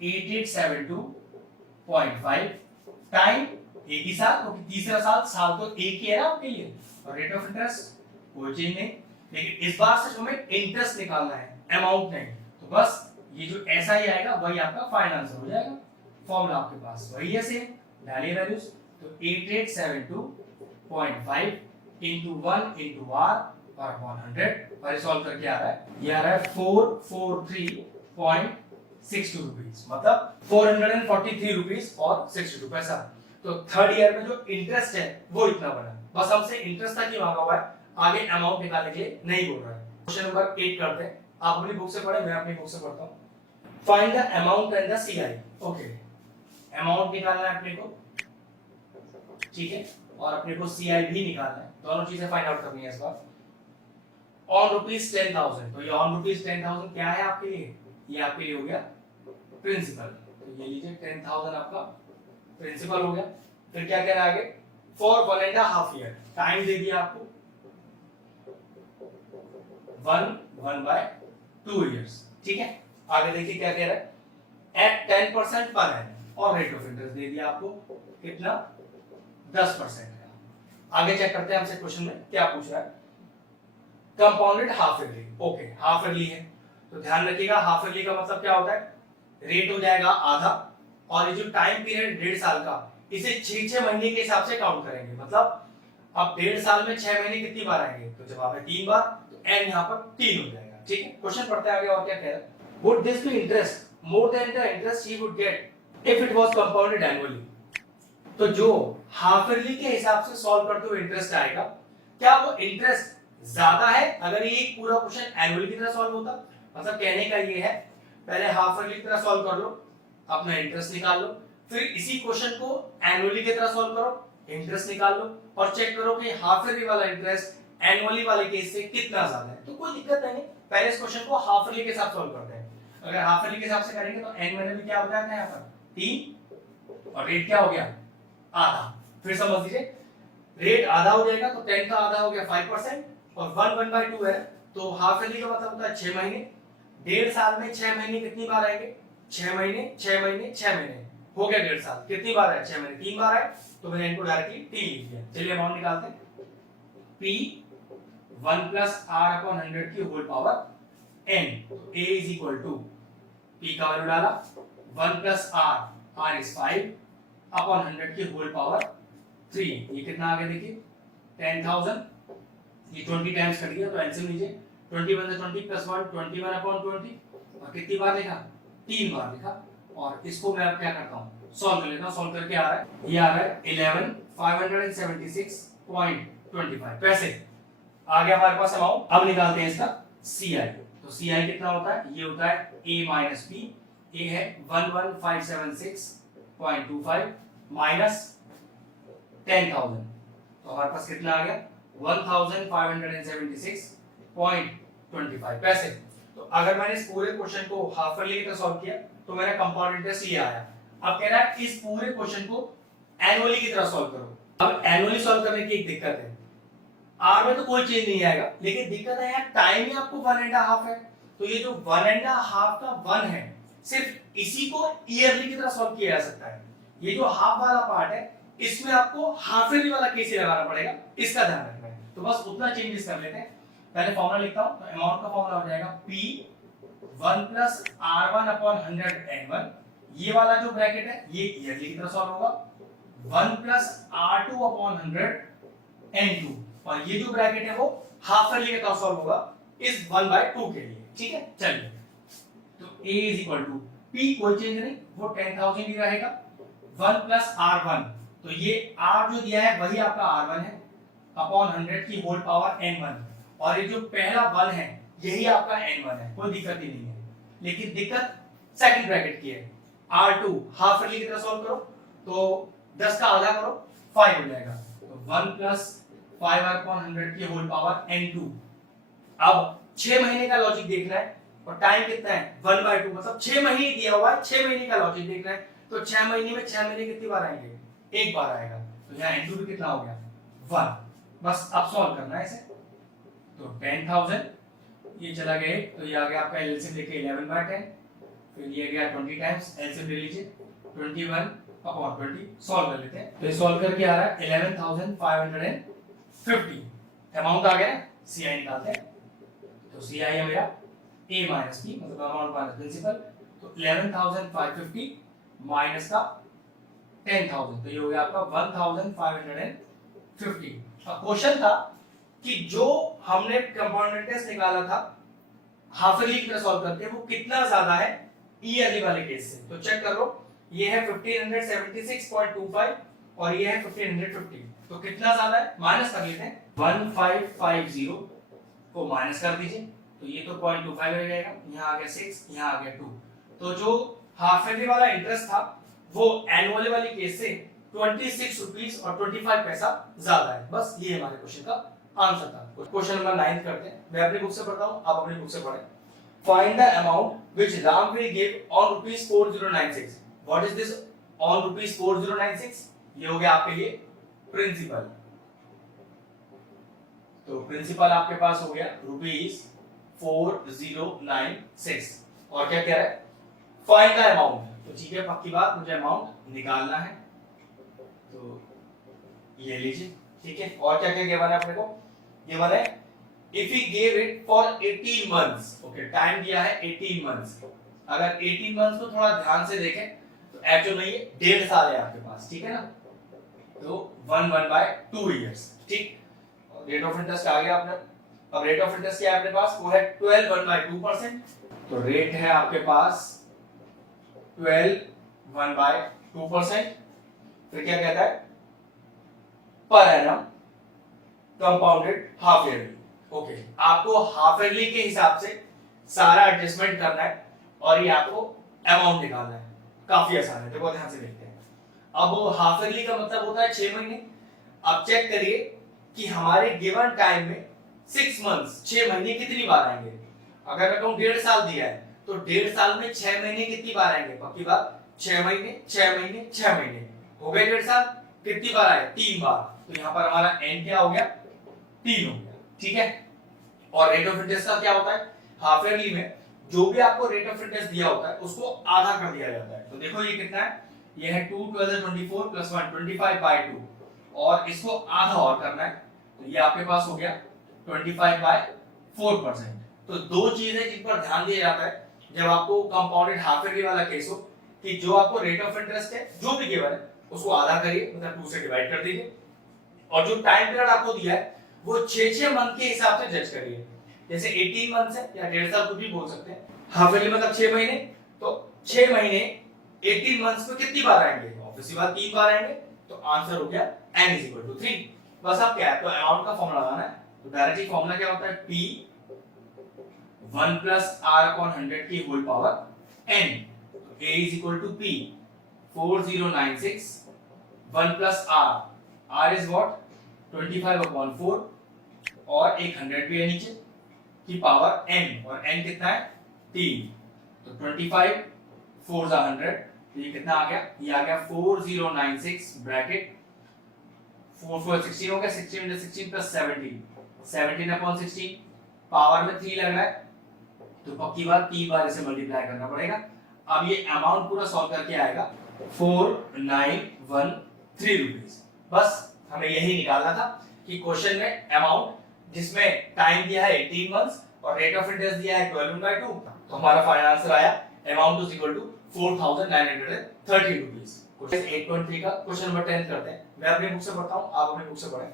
8872.5 टाइम एक ही साल, क्योंकि तीसरा साल तो एक ही है ना आपके लिए, और रेट ऑफ इंटरेस्ट कोई चेंज नहीं। लेकिन इस बार सिर्फ हमें इंटरेस्ट निकालना है, अमाउंट नहीं। तो बस ये जो ऐसा ही आएगा वही आपका फाइनल आंसर हो जाएगा। फॉर्मूला आपके पास वही है, सेम डालिए वैल्यूज। तो 8872.5 into 1 into r पर 100 पर सॉल्व करके आ रहा है, ये आ रहा है 443.62 रुपीस, मतलब 443 रुपीस और 62 पैसा। तो थर्ड ईयर में जो इंटरेस्ट है वो इतना बना, बस हमसे इंटरेस्ट तक ही मांगा हुआ है, आगे अमाउंट निकालने के लिए नहीं बोल रहा है। क्वेश्चन नंबर 8 करते हैं, आप अपनी बुक से पढ़े, मैं अपनी बुक से पढ़ता हूं। Find the amount and the CI. Okay, amount निकालना है अपने को, ठीक है, और अपने को सीआई भी निकालना है, दोनों चीजें फाइंड आउट करनी है इस बार। ऑन रुपीज 10,000, तो ये ऑन रुपीज 10,000 क्या है आपके लिए, ये आपके लिए हो गया प्रिंसिपल। तो ये लीजिए 10,000 आपका प्रिंसिपल हो गया। फिर क्या कह रहा है आगे, फॉर 1.5 ईयर, टाइम दे दिया आपको 1/2 इयर्स। ठीक है, आगे देखिए क्या कह रहा है, एट 10% पर एनम, और रेट ऑफ इंटरेस्ट दे दिया आपको कितना 10%। आगे चेक करते हैं हमसे क्वेश्चन में क्या पूछ रहा है, compounded half yearly. Okay, half yearly है तो ध्यान रखिएगा हाफ ईयरली का मतलब क्या होता है, रेट हो जाएगा आधा, और ये जो टाइम पीरियड 1.5 साल का, इसे 6 महीने के हिसाब से काउंट करेंगे। मतलब अब 1.5 साल में 6 महीने कितनी बार आएंगे, तो जवाब है 3 बार, तो n यहाँ पर 3 हो जाएगा। ठीक है, क्वेश्चन पढ़ते हैं आगे और क्या कह रहा है, would this be interest more than the interest he would get if it was compounded annually. तो जो हाफ ईयरली के हिसाब से सॉल्व करते हुए इंटरेस्ट आएगा, क्या वो इंटरेस्ट ज्यादा है अगर ये पूरा क्वेश्चन एनुअली की तरह सॉल्व होता। मतलब कहने का ये है, पहले हाफ ईयरली की तरह सॉल्व कर लो, अपना इंटरेस्ट निकाल लो, फिर इसी क्वेश्चन को एनुअली की तरह सॉल्व करो, इंटरेस्ट निकाल लो, और चेक करो कि हाफ ईयरली वाला इंटरेस्ट एनुअली वाले केस से कितना ज्यादा है। तो कोई दिक्कत नहीं, पहले इस क्वेश्चन को हाफ ईयरली के साथ सॉल्व करते हैं। अगर हाफ ईयरली के हिसाब से करेंगे तो n महीने में क्या हो जाता है यहाँ पर 3, और रेट क्या हो गया आधा। फिर समझ लीजिए रेट आधा हो जाएगा तो 10 का आधा हो गया 5%, और 1/2 है तो हाफ ईयरली का मतलब होता है 6 महीने। 1.5 साल में 6 महीने कितनी बार आएंगे, 6 महीने 6 महीने 6 महीने हो गया 1.5 साल, कितनी बार है 6 महीने 3 बार है, तो मैंने इनको डायरेक्टली t लिख दिया। चलिए अमाउंट निकालते हैं, p 1 + r/100 की होल पावर n, तो a = p का वैल्यू डाला 1 + r इज 5/100 की होल पावर 3, ये कितना आ गया देखिए 10,000, ये 20 टाइम्स कर दिया तो एलसीएम लीजिए 21 + 20 + 1 21/20, और कितनी बार लिखा 3 बार लिखा। और इसको मैं अब क्या करता हूं सॉल्व कर लेता हूं, सॉल्व करके आ रहा है, ये आ रहा है 11,576.25 पैसे आ गया हमारे पास अमाउंट। अब निकालते हैं इसका सीआई। तो सीआई कितना होता है, ये होता है a - b, a है 11,576.25 माइनस 10,000, तो हमारे पास कितना आ गया 1,576.25 पैसे। तो अगर मैंने इस पूरे क्वेश्चन को हाफ ईयरली की तरह सॉल्व किया तो मेरा कंपाउंड इंटरेस्ट ये आया। अब कह रहा है इस पूरे क्वेश्चन को एनुअली की तरह सॉल्व करो। अब एनुअली सॉल्व करने की एक दिक्कत है, आर में तो कोई चेंज नहीं आएगा, लेकिन दिक्कत है यार टाइम ही आपको 1.5 है, तो ये जो 1.5 का 1 है सिर्फ इसी को ईयरली की तरह सॉल्व किया जा सकता है। ये जो हाफ वाला पार्ट है इसमें आपको हाफ ईयरली वाला केस ही लगाना पड़ेगा, इसका ध्यान रखना है। तो बस उतना चेंजेस कर लेते हैं। पहले फॉर्मूला लिखता हूं, तो अमाउंट का फॉर्मूला हो जाएगा p 1 + r1/100 n1, ये वाला जो ब्रैकेट है ये ईयरली की तरह सॉल्व होगा, 1 + r2/100 n2, और ये जो ब्रैकेट है वो हाफ ईयरली के तरह सॉल्व होगा इस 1/2 के लिए। ठीक है, चलिए तो a = p कोई चेंज नहीं, वो 10,000 ही रहेगा, 1 + r1, तो ये r जो दिया है वही आपका r1 है, अपॉन 100 की होल पावर n1, और ये जो पहला 1 है यही आपका n1 है, कोई दिक्कत ही नहीं है। लेकिन दिक्कत सेकंड ब्रैकेट की है। R2 हाफ ईयरली की तरह सॉल्व करो तो 10 का आधा करो 5 हो जाएगा, तो 1 प्लस 5/100 की होल पावर n2। अब 6 महीने का लॉजिक देखना है और टाइम कितना है 1/2, मतलब 6 महीने दिया हुआ है, 6 महीने का लॉजिक देखना है। तो 6 महीने में 6 महीने कितनी बार आएंगे, एक बार आएगा, तो यहाँ n2 भी कितना हो गया 1। बस अब सॉल्व करना है इसे, तो 10,000 ये चला गया, तो ये आ गया आपका एलसीएम लेके 11/10, फिर ये गया 20 टाइम्स, एलसीएम ले लीजिए 21/20, सॉल्व कर लेते हैं। तो ये सॉल्व करके आ रहा है 11,550, अमाउंट आ गया, सीआई निकालते हैं। तो सीआई है मेरा a माइनस b, मतलब अमाउंट माइनस प्रिंसिपल, तो 11,550 माइनस का 10,000, तो ये हो गया आपका 1,550। अब क्वेश्चन था कि जो हमने कंपाउंड इंटरेस्ट निकाला था हाफ ईयरली की तरह सॉल्व करके, वो कितना ज्यादा है ईयरली वाले केस से। तो चेक कर लो, ये है 1576.25 और ये है 1550, तो कितना ज्यादा है माइनस कर लेते हैं। 1550 को माइनस कर दीजिए, तो ये तो 0.25 रह जाएगा, यहाँ आ गया 6, यहाँ आ गया 2। तो जो हाफ ईयरली वाला इंटरेस्ट था वो एनुअल वाली केस से 26 रुपीस और 25 पैसा ज्यादा है। बस ये हमारे क्वेश्चन का आंसर था। क्वेश्चन नंबर 9 करते हैं, मैं अपनी बुक से पढ़ता हूं, आप अपनी बुक से पढ़ें। Find the amount which Ramveer give on rupees 4096। What is this on rupees 4096? ये हो गया आपके लिए प्रिंसिपल। तो प्रिंसिपल आपके पास हो गया रुपीस 4096, और क्या कह रहा है फाइंड द अमाउंट। तो ठीक है, पक्की बात, मुझे अमाउंट निकालना है, तो ये लीजिए, ठीक है। और क्या क्या गिवन है अपने को, गिवन है if he give it for 18 months, okay, time दिया है 18 मंथ्स। अगर 18 मंथ्स को थोड़ा ध्यान से देखें तो एक्चुअल में ये 1.5 साल है आपके पास, ठीक है ना, तो 1/2 इयर्स, ठीक। रेट ऑफ इंटरेस्ट आ गया अपने, अब रेट ऑफ इंटरेस्ट क्या है अपने पास, वो है 12 1/2%। तो रेट है आपके पास 12 1/2%। फिर क्या कहता है, per annum compounded half yearly. Okay, आपको हाफ ईयरली के हिसाब से सारा एडजस्टमेंट करना है और ये आपको अमाउंट निकालना है। काफी आसान है, देखो ध्यान से देखते हैं। अब हाफ ईयरली का मतलब होता है 6 महीने। अब चेक करिए कि हमारे गिवन टाइम में 6 मंथ्स, 6 महीने कितनी बार आएंगे। अगर मैं कहूं 1.5 साल दिया है तो 1.5 साल में 6 महीने कितनी बार आएंगे, पक्की बात 6 महीने 6 महीने 6 महीने हो गए 1.5 साल, कितनी बार आए 3 बार। तो यहाँ पर हमारा n क्या हो गया 3 हो गया, ठीक है। और रेट ऑफ इंटरेस्ट का क्या होता है, हाफ ईयरली में जो भी आपको रेट ऑफ इंटरेस्ट दिया होता है उसको आधा कर दिया जाता है। तो देखो ये कितना है, ये है 2 12 24 प्लस 1 25/2, और इसको आधा और करना है, तो ये आपके पास हो गया 25/4%। तो दो चीजें जिन पर ध्यान दिया जाता है जब आपको कंपाउंडेड हाफ ईयरली वाला केस हो, कि जो आपको रेट ऑफ इंटरेस्ट है जो भी गिवन है उसको आधा करिए, मतलब 2 से डिवाइड कर दीजिए, और जो टाइम पीरियड आपको दिया है वो 6 मंथ के हिसाब से जज करिए। जैसे 18 मंथ है या 1.5 साल कुछ भी बोल सकते हैं, हाफ ईयरली मतलब 6 महीने, तो 6 महीने 18 मंथ्स में कितनी बार आएंगे, ऑब्वियसली बात 3 बार आएंगे, तो आंसर हो गया n = 3। बस आप क्या है, तो अमाउंट का फॉर्मूला लगाना है। तो डायरेक्टली फॉर्मूला क्या होता है, p 1 + r/100 की होल पावर n। तो a = p 4096 1 + r is what 25/4, और एक 100 भी है नीचे की पावर n, और n कितना है 3, तो 25 4 100, ये कितना आ गया, ये आ गया 4096 ब्रैकेट 4 4 16 हो गया, 16 × 16 + 17 17/16, पावर में 3 लग रहा है, तो पक्की बात 3 बार इसे मल्टीप्लाई करना पड़ेगा। अब ये अमाउंट पूरा सॉल्व करके आएगा 4913 रुपीस। बस हमें यही निकालना था कि क्वेश्चन में अमाउंट जिसमें टाइम दिया है 18 मंथ्स और रेट ऑफ इंटरेस्ट दिया है 12/2, तो हमारा फाइनल आंसर आया amount is equal to 4930 rupees. Question 8.3 का क्वेश्चन नंबर 10 करते हैं। मैं अपनी बुक से पढ़ता हूं, आप अपनी बुक से पढ़ें।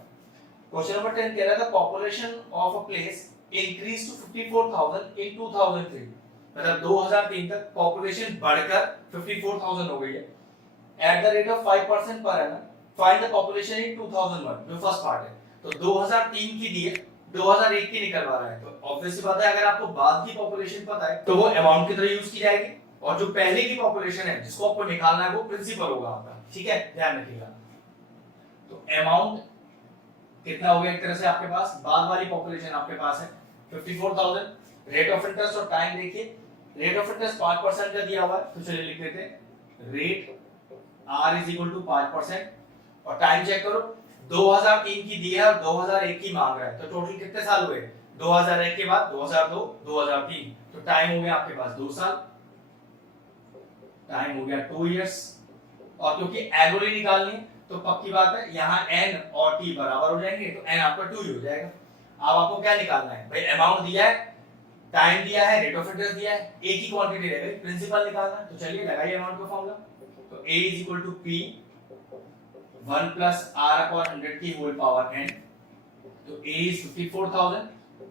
क्वेश्चन नंबर 10 कह रहा था population of a place increase to 54,000 in 2003, मतलब 2003 तक पॉपुलेशन बढ़कर 54,000 हो गई है eight the rate of 5% per annum. Find the population in 2001, जो फर्स्ट पार्ट है। तो 2003 की दी है, 2001 की निकलवा रहा है, तो ऑब्वियसली बात है, अगर आपको बाद की पॉपुलेशन पता है तो वो अमाउंट की तरह यूज की जाएगी, और जो पहले की पॉपुलेशन है जिसको आपको निकालना है वो प्रिंसिपल होगा आपका। ठीक है, ध्यान रखिएगा। तो अमाउंट कितना हो गया एक तरह से आपके पास, बाद वाली पॉपुलेशन आपके पास है 54,000। रेट ऑफ इंटरेस्ट और टाइम देखिए, रेट ऑफ इंटरेस्ट 5% का दिया हुआ है, तो चलिए लिख देते हैं rate R is equal to 5%, और टाइम चेक करो 2003 की दी है और 2001 की मांग रहा है, तो टोटल कितने साल हुए, 2001 के बाद 2002, 2003, तो टाइम हो गया आपके पास 2 साल, टाइम हो गया 2 इयर्स। और क्योंकि एनुअली निकालनी है तो पक्की बात है यहाँ n और t बराबर हो जाएंगे, तो n आपका 2 ही हो जाएगा। अब आपको क्या निकालना है भाई, अमाउंट दिया है, टाइम दिया है, रेट ऑफ इंटरेस्ट दिया है, एक ही क्वांटिटी रहेगी, प्रिंसिपल निकालना है। तो चलिए लगाइए अमाउंट का फॉर्मूला। तो a is equal to p 1 plus r upon 100 की होल पावर n। तो a इज 54,000,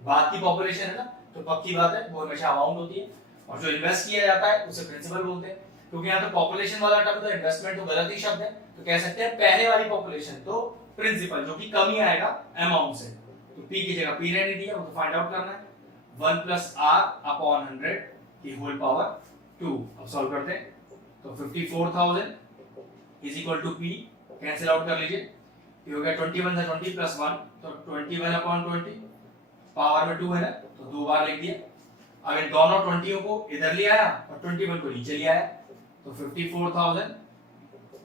बाद की पॉपुलेशन है ना, तो पक्की बात है वो हमेशा अमाउंट होती है, और जो इन्वेस्ट किया जाता है उसे प्रिंसिपल बोलते हैं। क्योंकि यहाँ तो पॉपुलेशन वाला टर्म, तो इन्वेस्टमेंट तो गलत ही शब्द है, तो कह सकते हैं पहले वाली पॉपुलेशन तो प्रिंसिपल, जो कि कम ही आएगा अमाउंट से। तो p की जगह p रहने दिया, वो तो फाइंड आउट करना है 1 प्लस r अपॉन 100 की होल पावर 2। अब सॉल्व करते हैं, तो 54,000 is equal to p, cancel out कर लीजिए, ये हो गया 21 से 20 प्लस 1, तो 21 अपॉन 20, पावर में 2 है ना, तो 2 बार लिख दिया। अब इन दोनों 20 को इधर ले आया और 21 को नीचे ले आया, तो 54,000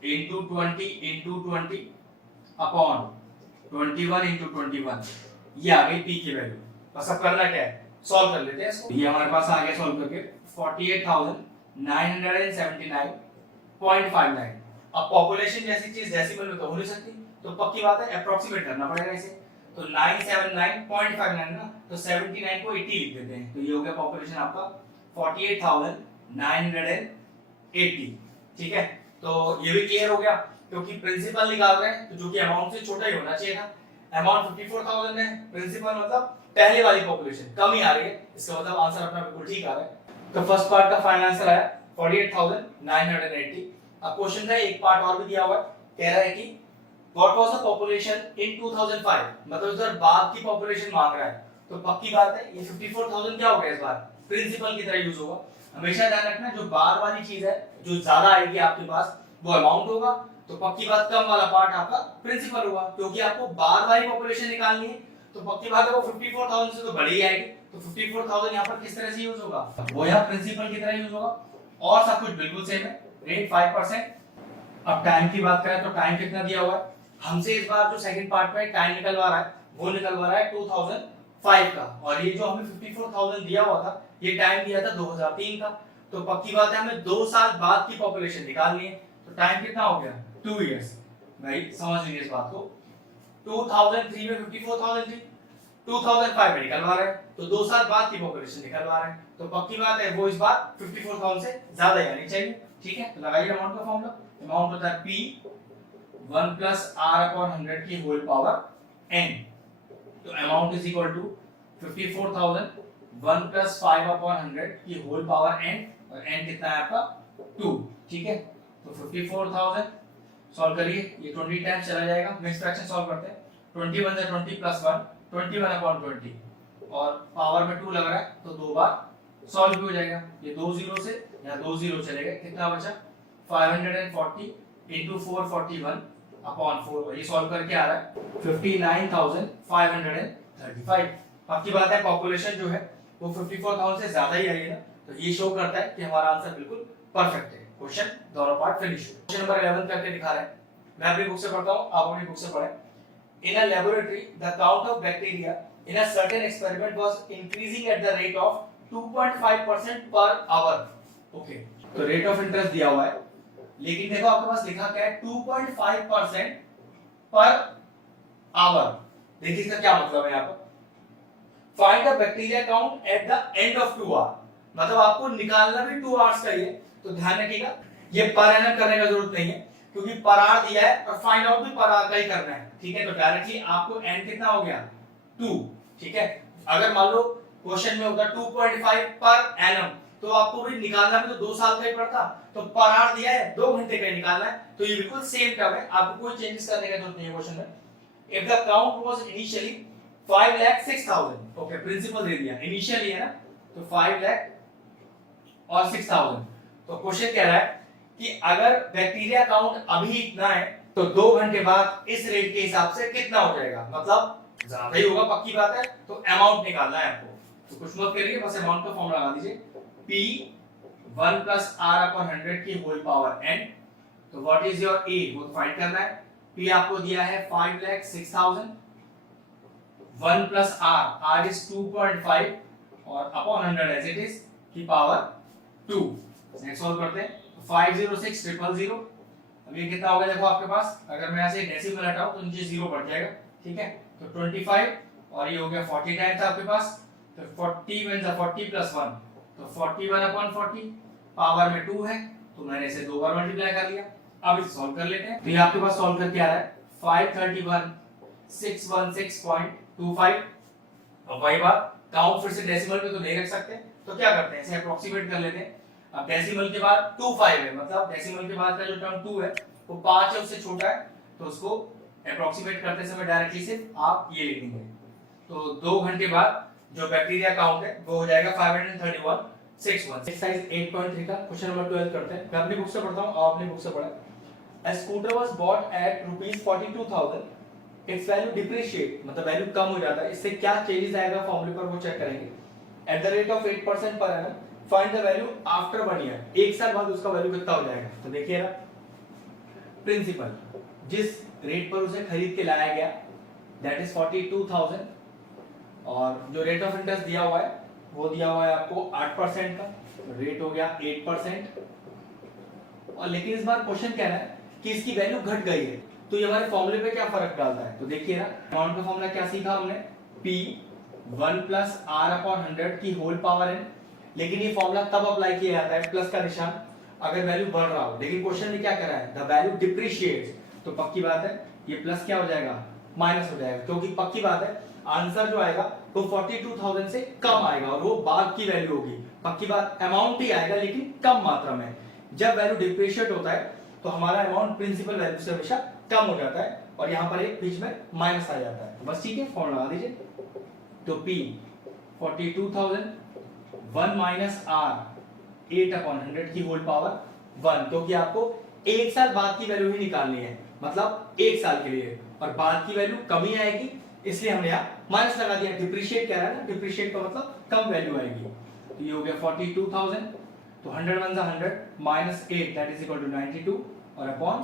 into 20 into 20 अपॉन 21 into 21, ये आ गई p की वैल्यू। बस अब करना क्या है, सॉल्व कर लेते हैं इसको। ये हमारे पास आ गया सॉल्व करके 48,979.59। अब पॉपुलेशन जैसी चीज डेसिमल में तो हो नहीं सकती, तो पक्की बात है अप्रोक्सीमेट करना पड़ेगा इसे। तो 979.59 ना, तो 79 को 80 लिख देते हैं, तो ये हो गया पॉपुलेशन आपका 48,980। ठीक है, तो ये भी क्लियर हो गया, क्योंकि प्रिंसिपल निकाल रहे हैं तो जो कि अमाउंट से छोटा ही होना चाहिए था। अमाउंट 54,000 है, प्रिंसिपल मतलब पहले वाली पॉपुलेशन कम ही आ रही है, इसका मतलब आंसर अपना बिल्कुल ठीक आ रहा है। तो फर्स्ट पार्ट का फाइनल आंसर आया 48,980। अब क्वेश्चन का एक पार्ट और भी दिया हुआ है, कह रहा है कि what was the population in 2005, मतलब इधर बाद की पॉपुलेशन मांग रहा है, तो पक्की बात है ये 54,000 क्या होगा, इस बार प्रिंसिपल की तरह यूज होगा। हमेशा ध्यान रखना, जो बाद वाली चीज है जो ज्यादा आएगी आपके पास वो अमाउंट होगा, तो पक्की बात कम वाला पार्ट आपका प्रिंसिपल होगा, क्योंकि आपको बाद वाली पॉपुलेशन निकालनी है, तो पक्की बात है वो 54,000 से तो बड़ी आएगी, तो 54,000 यहाँ पर किस तरह से यूज होगा, वो यहाँ प्रिंसिपल की तरह यूज होगा, और सब कुछ बिल्कुल सेम है, रेट 5%। अब टाइम की बात करें तो टाइम कितना दिया हुआ है, हमसे इस बार जो सेकंड पार्ट में टाइम निकलवा रहा है वो निकलवा रहा है 2005 का, और ये जो हमें 54,000 दिया हुआ था ये टाइम दिया था 2003 का, तो पक्की बात है हमें 2 साल बाद की पॉपुलेशन निकालनी है, तो टाइम कितना हो गया 2 इयर्स। भाई समझ लीजिए इस बात को, 2003 में 54,000 थी, 2005 में निकलवा रहे हैं, तो 2 साल बाद की पॉपुलेशन निकलवा रहे हैं, तो पक्की बात है वो इस बार 54,000 से ज्यादा ही आनी चाहिए। ठीक है, तो लगाइए अमाउंट का फॉर्मूला। अमाउंट होता है p 1 प्लस r अपॉन 100 की होल पावर n। तो amount is equal to 54,000 1 plus 5 upon 100 की होल पावर n, और n कितना है आपका 2। ठीक है, तो 54,000 सॉल्व करिए, ये 20 टाइम्स चला जाएगा, मिक्स फ्रैक्शन सॉल्व करते हैं, 21 से 20 प्लस 1 21 अपॉन 20, और पावर में 2 लग रहा है तो 2 बार सॉल्व भी हो जाएगा, ये 2 जीरो से यहाँ 2 जीरो चले गए, कितना बचा 540 into 441 अपॉन 4, और ये सॉल्व करके आ रहा है 59,535। पक्की बात है पॉपुलेशन जो है वो 54,000 से ज्यादा ही आई है ना, तो ये शो करता है कि हमारा आंसर बिल्कुल परफेक्ट है। क्वेश्चन दोनों पार्ट फिनिश हो। क्वेश्चन नंबर 11 करके दिखा रहा है, मैं अपनी बुक से पढ़ता हूं, आप अपनी बुक से पढ़ें। In a laboratory, the count of bacteria in a certain experiment was increasing at the rate of 2.5% per hour. Okay, तो रेट ऑफ इंटरेस्ट दिया हुआ है, लेकिन देखो आपके पास लिखा क्या है 2.5% पर आवर। देखिए इसका क्या मतलब है यहाँ पर, find the bacteria count at the end of 2 hour, मतलब आपको निकालना भी 2 आवर्स का ही है। तो ध्यान रखिएगा ये पर एनम करने का जरूरत नहीं है, क्योंकि पर आवर दिया है और फाइंड आउट भी पर आवर का ही करना है। ठीक है, तो डायरेक्टली आपको एन कितना हो गया 2। ठीक है, अगर मान लो क्वेश्चन में होता 2.5 पर एनम, तो आपको भी निकालना भी तो 2 साल का ही पड़ता, तो पर आवर दिया है 2 घंटे का ही निकालना है, तो ये बिल्कुल सेम टर्म है, आपको कोई चेंजेस करने का जरूरत नहीं है क्वेश्चन में। If the count was initially 5,06,000 okay, principal दे दिया इनिशियली है ना, तो 5 लाख और 6,000। तो क्वेश्चन कह रहा है कि अगर बैक्टीरिया काउंट अभी इतना है तो 2 घंटे बाद इस रेट के हिसाब से कितना हो जाएगा, मतलब ज्यादा ही होगा पक्की बात है, तो अमाउंट निकालना है आपको। तो कुछ मत करिए, बस अमाउंट का फॉर्मूला लगा दीजिए, p 1 प्लस r अपॉन 100 की होल पावर n। तो व्हाट इज योर a, वो फाइंड करना है। p आपको दिया है 5,06,000, 1 प्लस r इज 2.5 और अपॉन 100 एज इट इज की पावर 2। नेक्स्ट सॉल्व करते हैं, 506,000। अब ये कितना होगा देखो आपके पास, अगर मैं ऐसे डेसिमल हटाऊं तो नीचे 0 बढ़ जाएगा, ठीक है। तो 25 और ये हो गया 40 टाइम था आपके पास, तो 40 मींस 40 प्लस 1, तो 41 अपॉन 40, पावर में 2 है तो मैंने इसे 2 बार मल्टीप्लाई कर लिया। अब इसे सॉल्व कर लेते हैं। तो ये आपके पास सॉल्व करके आ रहा है 531,616.25। अब वही बात, काउंट फिर से डेसिमल पे तो नहीं रख सकते, तो क्या करते हैं, इसे अप्रोक्सीमेट कर लेते हैं। अब डेसिमल के बाद 25 है, मतलब डेसिमल के बाद का जो टर्म 2 है वो 5 है, उससे छोटा है, तो उसको अप्रोक्सीमेट करते समय डायरेक्टली सिर्फ आप ये लिखेंगे। तो 2 घंटे बाद जो बैक्टीरिया काउंट है वो हो जाएगा 531,616। एक्सरसाइज 8.3 का क्वेश्चन नंबर 12 करते हैं। मैं अपनी बुक से पढ़ता हूं, आप अपनी बुक से पढ़ें। A scooter was bought at ₹42,000. Its value depreciate, मतलब वैल्यू कम हो जाता है, इससे क्या चेंजेस आएगा फॉर्मूले पर वो चेक करेंगे। At the rate of 8% per annum, find the value after 1 year. एक साल बाद उसका वैल्यू कितना हो जाएगा। तो देखिए ना, प्रिंसिपल जिस रेट पर उसे खरीद के लाया गया दैट इज 42,000, और जो रेट ऑफ इंटरेस्ट दिया हुआ है वो दिया हुआ है आपको 8% का, रेट हो गया 8%। और लेकिन इस बार क्वेश्चन कह रहा है कि इसकी वैल्यू घट गई है, तो ये हमारे फॉर्मूले पे क्या फर्क डालता है। तो देखिए ना, अमाउंट का फॉर्मूला क्या सीखा हमने, p 1 प्लस r अपॉन 100 की होल पावर n। लेकिन ये फॉर्मूला तब अप्लाई किया जाता है, प्लस का निशान, अगर वैल्यू बढ़ रहा हो। लेकिन क्वेश्चन में क्या कर रहा है, द वैल्यू डिप्रिशिएट्स, तो पक्की बात है ये प्लस क्या हो जाएगा, माइनस हो जाएगा, क्योंकि पक्की बात है आंसर जो आएगा वो 42,000 से कम आएगा और वो बाद की वैल्यू होगी। पक्की बात, अमाउंट ही आएगा लेकिन कम मात्रा में। जब वैल्यू डिप्रिशिएट होता है तो हमारा अमाउंट प्रिंसिपल वैल्यू से हमेशा कम हो जाता है और यहाँ पर एक बीच में माइनस आ जाता है। बस ठीक है, फॉर्मूला लगा दीजिए। तो p 42,000 1 माइनस r 8 अपॉन 100 की होल पावर 1, क्योंकि आपको एक साल बाद की वैल्यू ही निकालनी है, मतलब एक साल के लिए, और बाद की वैल्यू कम ही आएगी, इसलिए हमने यहाँ माइनस लगा दिया। डिप्रिशिएट कह रहा है ना, डिप्रिशिएट का मतलब कम वैल्यू आएगी। तो ये हो गया 42,000, तो 100 1 100 minus 8 that is equal to 92 और अपॉन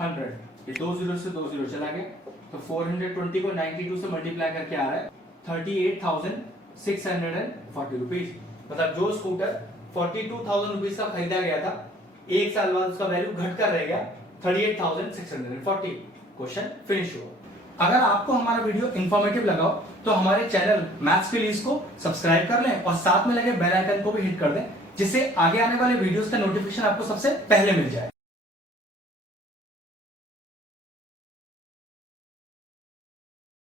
100, ये 2 0 से 2 0 चला गया, तो 420 को 92 से मल्टीप्लाई करके आ रहा है 38,640 रुपीज। मतलब जो स्कूटर 42,000 रुपीज का खरीदा गया था, एक साल बाद उसका वैल्यू घटकर रह गया 38,640। क्वेश्चन फिनिश हुआ। अगर आपको हमारा वीडियो इंफॉर्मेटिव लगा हो तो हमारे चैनल मैथ्स प्लीज को सब्सक्राइब कर लें और साथ में लगे बेल आइकन को भी हिट कर दें, जिससे आगे आने वाले वीडियोस का नोटिफिकेशन आपको सबसे पहले मिल जाए।